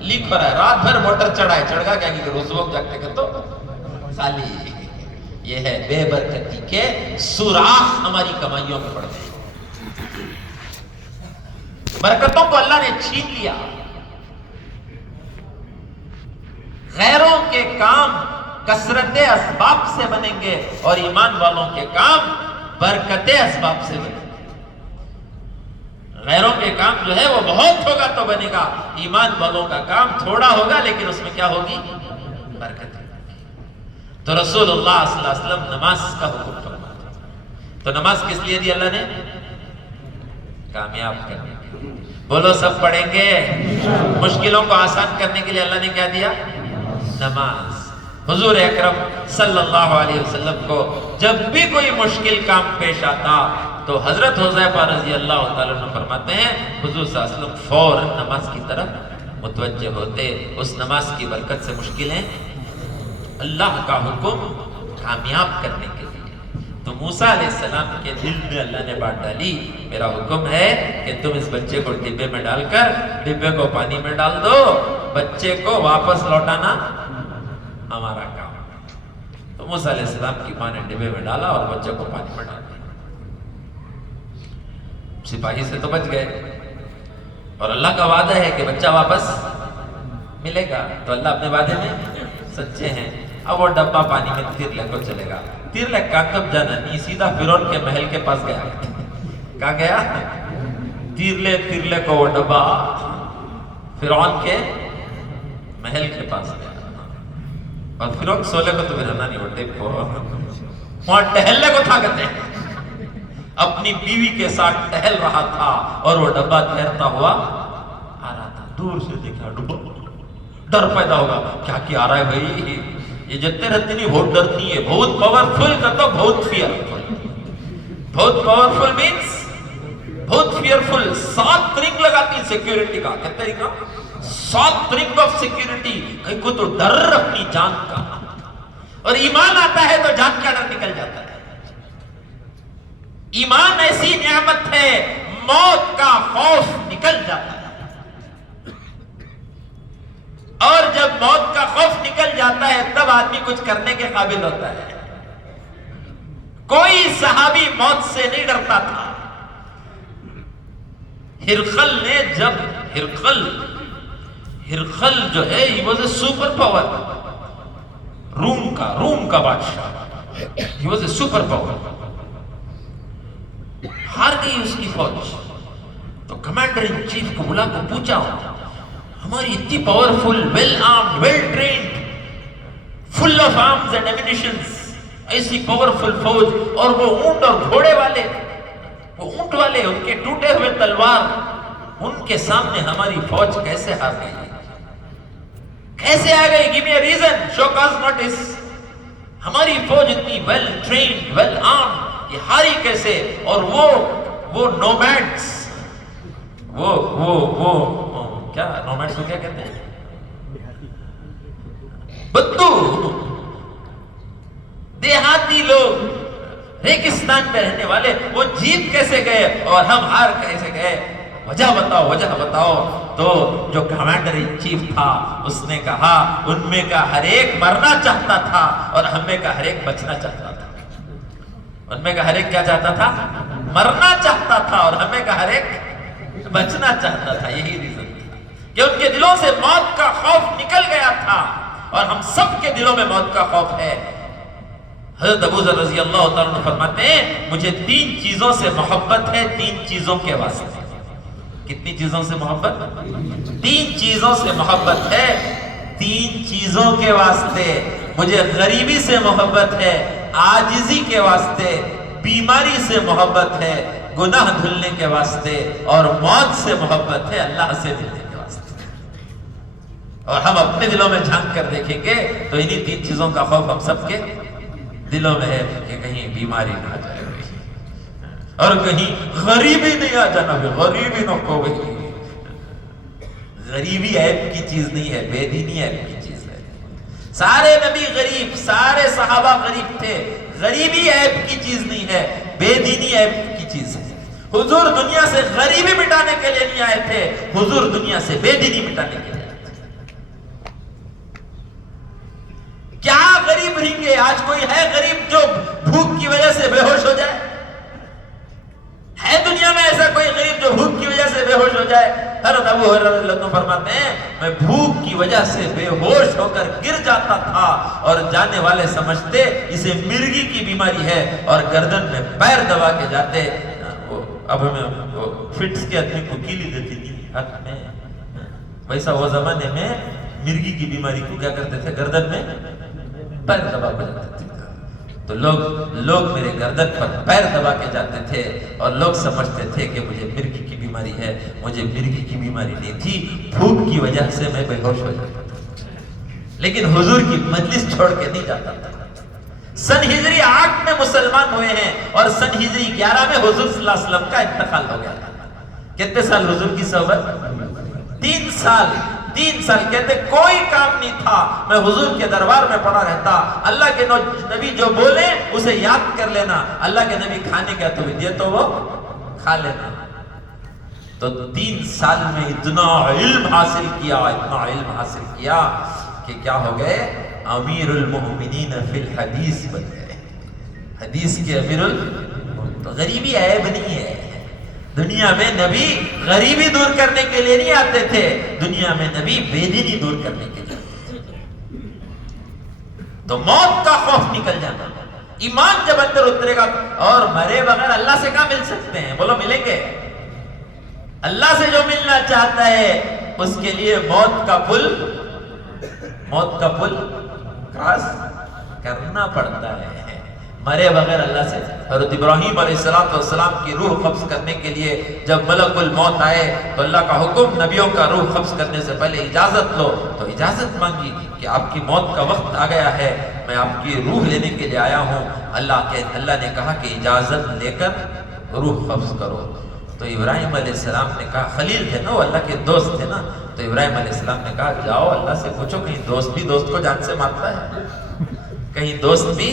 لیک ہو رہا ہے، رات بھر موٹر چڑھا ہے، چڑھ گا کیا کہ روز وقت جاگتے کہ تو خالی۔ یہ ہے بے برکتی کے سوراخ ہماری کمائیوں میں پڑ گئے۔ برکتوں کو اللہ نے چھین لیا۔ غیروں کے کام کثرت اسباب سے بنیں گے، اور ایمان والوں کے کام برکت اسباب سے بنیں گے۔ غیروں کے کام جو ہے وہ بہت ہوگا تو بنے گا، ایمان والوں کا کام تھوڑا ہوگا لیکن اس میں کیا ہوگی؟ برکت۔ تو رسول اللہ صلی اللہ علیہ وسلم نماز کا حکم فرماتے ہیں۔ تو نماز کس لیے دی اللہ نے؟ کامیاب کرنے کے لیے۔ بولو سب پڑھیں گے؟ مشکلوں کو آسان کرنے کے لیے اللہ نے کیا دیا؟ نماز۔ حضور اکرم صلی اللہ علیہ وسلم کو جب بھی کوئی مشکل کام پیش آتا تو حضرت حذیفہ رضی اللہ تعالیٰ عنہ فرماتے ہیں حضور صلی اللہ علیہ وسلم فوراً نماز کی طرف متوجہ ہوتے، اس نماز کی برکت سے مشکلیں اللہ کا حکم کامیاب کرنے کے لیے۔ تو موسیٰ علیہ السلام کے دل میں اللہ نے بات ڈالی، میرا حکم ہے کہ تم اس بچے کو ڈبے میں ڈال کر ڈبے کو پانی میں ڈال دو، بچے کو واپس لوٹانا ہمارا کام۔ تو موسیٰ علیہ السلام کی ماں نے ڈبے میں ڈالا اور بچے کو پانی میں ڈال دیا۔ سپاہی سے تو بچ گئے، اور اللہ کا وعدہ ہے کہ بچہ واپس ملے گا، تو اللہ اپنے وعدے میں سچے ہیں۔ اب وہ ڈبہ پانی میں تیر لے کو چلے گا، تیر لے کاتب جانا نہیں، سیدھا فرعون کے محل کے پاس گیا۔ کہاں گیا؟ تیر لے کو وہ ڈبہ فرعون کے محل کے پاس گیا، اور فرعون سولے کو تو بھرنا نہیں ہوتے کو وہاں ٹہلنے کو تھا کہتے ہیں، اپنی بیوی کے ساتھ ٹہل رہا تھا، اور وہ ڈبہ تیرتا ہوا آ رہا تھا۔ دور سے دیکھا ڈبہ، ڈر پیدا ہوگا، کیا آ رہا ہے بھائی؟ یہ جتنے رہتے نہیں بہت ڈرتی ہے، بہت پاورفل کا تو بہت فیئرفل۔ بہت پاورفل مینس بہت فیئرفل۔ 7 رنگ لگاتی ہے سیکیورٹی کا، کہتے ہیں 7 رنگ آف سیکیورٹی، کہیں کو تو ڈر اپنی جان کا، اور ایمان آتا ہے تو جان کا ڈر نکل جاتا ہے۔ ایمان ایسی نعمت ہے، موت کا خوف نکل جاتا ہے، اور جب موت کا خوف نکل جاتا ہے تب آدمی کچھ کرنے کے قابل ہوتا ہے۔ کوئی صحابی موت سے نہیں ڈرتا تھا۔ ہرقل نے جب ہرقل جو ہے he was a super power، روم کا بادشاہ، he was a super power، ہار گئی اس کی فوج، تو کمانڈر ان چیف کو بلا کو پوچھا، ہماری اتنی powerful, well armed, well trained full of arms and ammunitions, ایسی پاورفل فوج, اور وہ اونٹ اور گھوڑے والے, وہ اونٹ والے, ان کے ٹوٹے ہوئے تلوار, ان کے سامنے ہماری فوج کیسے ہار گئی, کیسے آ گئی؟ give me a reason, show cause notice. ہماری فوج اتنی ویل ٹرینڈ, ویل آرمڈ, یہ ہاری کیسے؟ اور وہ نومیڈس, وہ کیا نومیڈس کو کیا کہتے ہیں, بدو, دیہاتی لوگ, ریگستان پہ رہنے والے, وہ جیت کیسے گئے اور ہم ہار کیسے گئے؟ وجہ بتاؤ, وجہ بتاؤ. تو جو کمانڈر ان چیف تھا اس نے کہا ان میں کا ہر ایک مرنا چاہتا تھا اور ہم میں کا ہر ایک بچنا چاہتا تھا. ان میں کا ہر ایک کیا چاہتا تھا؟ مرنا چاہتا تھا, اور ہمیں کا ہر ایک بچنا چاہتا تھا. یہی ریزن تھا کہ ان کے دلوں سے موت کا خوف نکل گیا تھا, اور ہم سب کے دلوں میں موت کا خوف ہے. حضرت ابو ذر رضی اللہ تعالیٰ عنہ فرماتے ہیں مجھے 3 چیزوں سے محبت ہے, 3 چیزوں کے واسطے. کتنی چیزوں سے محبت؟ 3 چیزوں سے محبت ہے, 3 چیزوں کے واسطے. مجھے غریبی سے محبت ہے, عاجزی کے واسطے, بیماری سے محبت ہے, گناہ دھلنے کے واسطے, اور موت سے محبت ہے, اللہ سے ملنے کے واسطے. اور ہم اپنے دلوں میں جھانک کر دیکھیں گے تو انہی 3 چیزوں کا خوف ہم سب کے دلوں میں ہے کہ کہیں بیماری نہ آ جائے اور کہیں غریبی نہیں آ جانا, غریبی نہ ہو گئی. غریبی عیب کی چیز نہیں ہے, بے دینی عیب کی چیز ہے. سارے نبی غریب, سارے صحابہ غریب تھے. غریبی عیب کی چیز نہیں ہے, بے دینی عیب کی چیز ہے. حضور دنیا سے غریبی مٹانے کے لیے نہیں آئے تھے, حضور دنیا سے بے دینی مٹانے کے لیے. کیا غریب رہیں گے؟ آج کوئی ہے غریب جو بھوک کی وجہ سے بے ہوش ہو جائے؟ ہے دنیا میں ایسا کوئی غریب جو بھوک کی وجہ سے بے ہوش ہو جائے؟ حضرت ابو ہریرہ رضی اللہ عنہ فرماتے ہیں میں بھوک کی وجہ سے بے ہوش ہو کر گر جاتا تھا, اور جانے والے سمجھتے اسے مرگی کی بیماری ہے, اور گردن میں پیر دبا کے جاتے. اب ہمیں فٹس کے آدمی کو کیلی دیتی تھی ہاتھ میں, ویسا وہ زمانے میں مرگی کی بیماری کو کیا کرتے تھے؟ گردن میں پیر دبا کے جاتے تھے. تو لوگ میرے گردن پر پیر دبا کے جاتے تھے, اور لوگ سمجھتے تھے کہ مجھے مرگی کی بیماری ہے. مجھے مرگی کی بیماری نہیں تھی, بھوک کی وجہ سے میں بے ہوش ہو جاتا تھا, لیکن حضور کی مجلس چھوڑ کے نہیں جاتا تھا. سن ہجری 8 میں مسلمان ہوئے ہیں, اور سن ہجری 11 میں حضور صلی اللہ علیہ وسلم کا انتقال ہو گیا تھا. کتنے سال حضور کی صحبت؟ 3 سال. 3 سال کہتے کوئی کام نہیں تھا, میں حضور کے دربار میں پڑا رہتا. اللہ کے نبی جو بولے اسے یاد کر لینا, اللہ کے نبی کھانے کا تو دے تو وہ کھا لینا. تو 3 سال میں اتنا علم حاصل کیا, اتنا علم حاصل کیا کہ کیا ہو گئے؟ امیر المؤمنین فی الحدیث بن گئے. حدیث کے امیر تو غریبی عیب نہیں ہے. دنیا میں نبی غریبی دور کرنے کے لیے نہیں آتے تھے, دنیا میں نبی بے دینی دور کرنے کے لیے آتے تھے. تو موت کا خوف نکل جانا, ایمان جب اندر اترے گا. اور مرے بغیر اللہ سے کہاں مل سکتے ہیں؟ بولو ملیں گے؟ اللہ سے جو ملنا چاہتا ہے اس کے لیے موت کا پل کراس کرنا پڑتا ہے. مرے بغیر اللہ سے. حضرت ابراہیم علیہ السلام کی روح قبض کرنے کے لیے جب ملک الموت آئے تو اللہ کا حکم, نبیوں کا روح قبض کرنے سے پہلے اجازت لو. تو اجازت مانگی کہ آپ کی موت کا وقت آ گیا ہے, میں آپ کی روح لینے کے لیے آیا ہوں. اللہ نے کہا کہ اجازت لے کر روح قبض کرو. تو ابراہیم علیہ السلام نے کہا, خلیل تھے نا وہ, اللہ کے دوست تھے نا, تو ابراہیم علیہ السلام نے کہا جاؤ اللہ سے پوچھو, کہیں دوست بھی دوست کو جان سے مارتا ہے, کہیں دوست بھی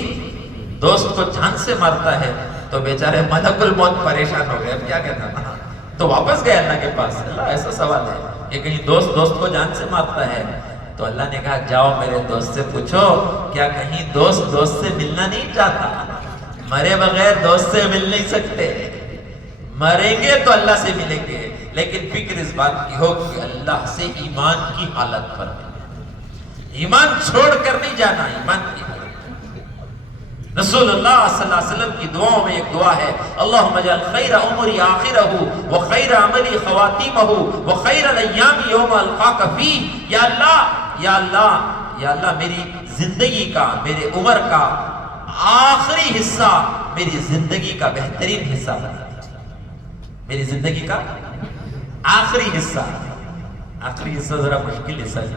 دوست کو جان سے مارتا ہے. تو بیچارے ملک الموت پریشان ہو گئے, اب کیا کہنا تھا. تو واپس گئے اللہ کے پاس, اللہ ایسا سوال ہے کہ کہیں دوست کو جان سے مارتا ہے. تو اللہ نے کہا جاؤ میرے دوست سے پوچھو کیا کہیں دوست سے ملنا نہیں چاہتا. مرے بغیر دوست سے مل نہیں سکتے, مریں گے تو اللہ سے ملیں گے, لیکن فکر اس بات کی ہو کہ اللہ سے ایمان کی حالت پر ایمان چھوڑ کر نہیں جانا. ایمان کی حالت رسول اللہ صلی اللہ علیہ وسلم کی دعاؤں میں ایک دعا ہے, اللہم اجعل خیر عمری آخرہ وخیر عملی خواتیمہ وخیر الایام یوم القاک فیہ. یا اللہ یا اللہ میری زندگی کا، میرے عمر کا آخری حصہ میری زندگی کا بہترین حصہ بنا دے، میری زندگی کا آخری حصہ ذرا مشکل حصہ ہے۔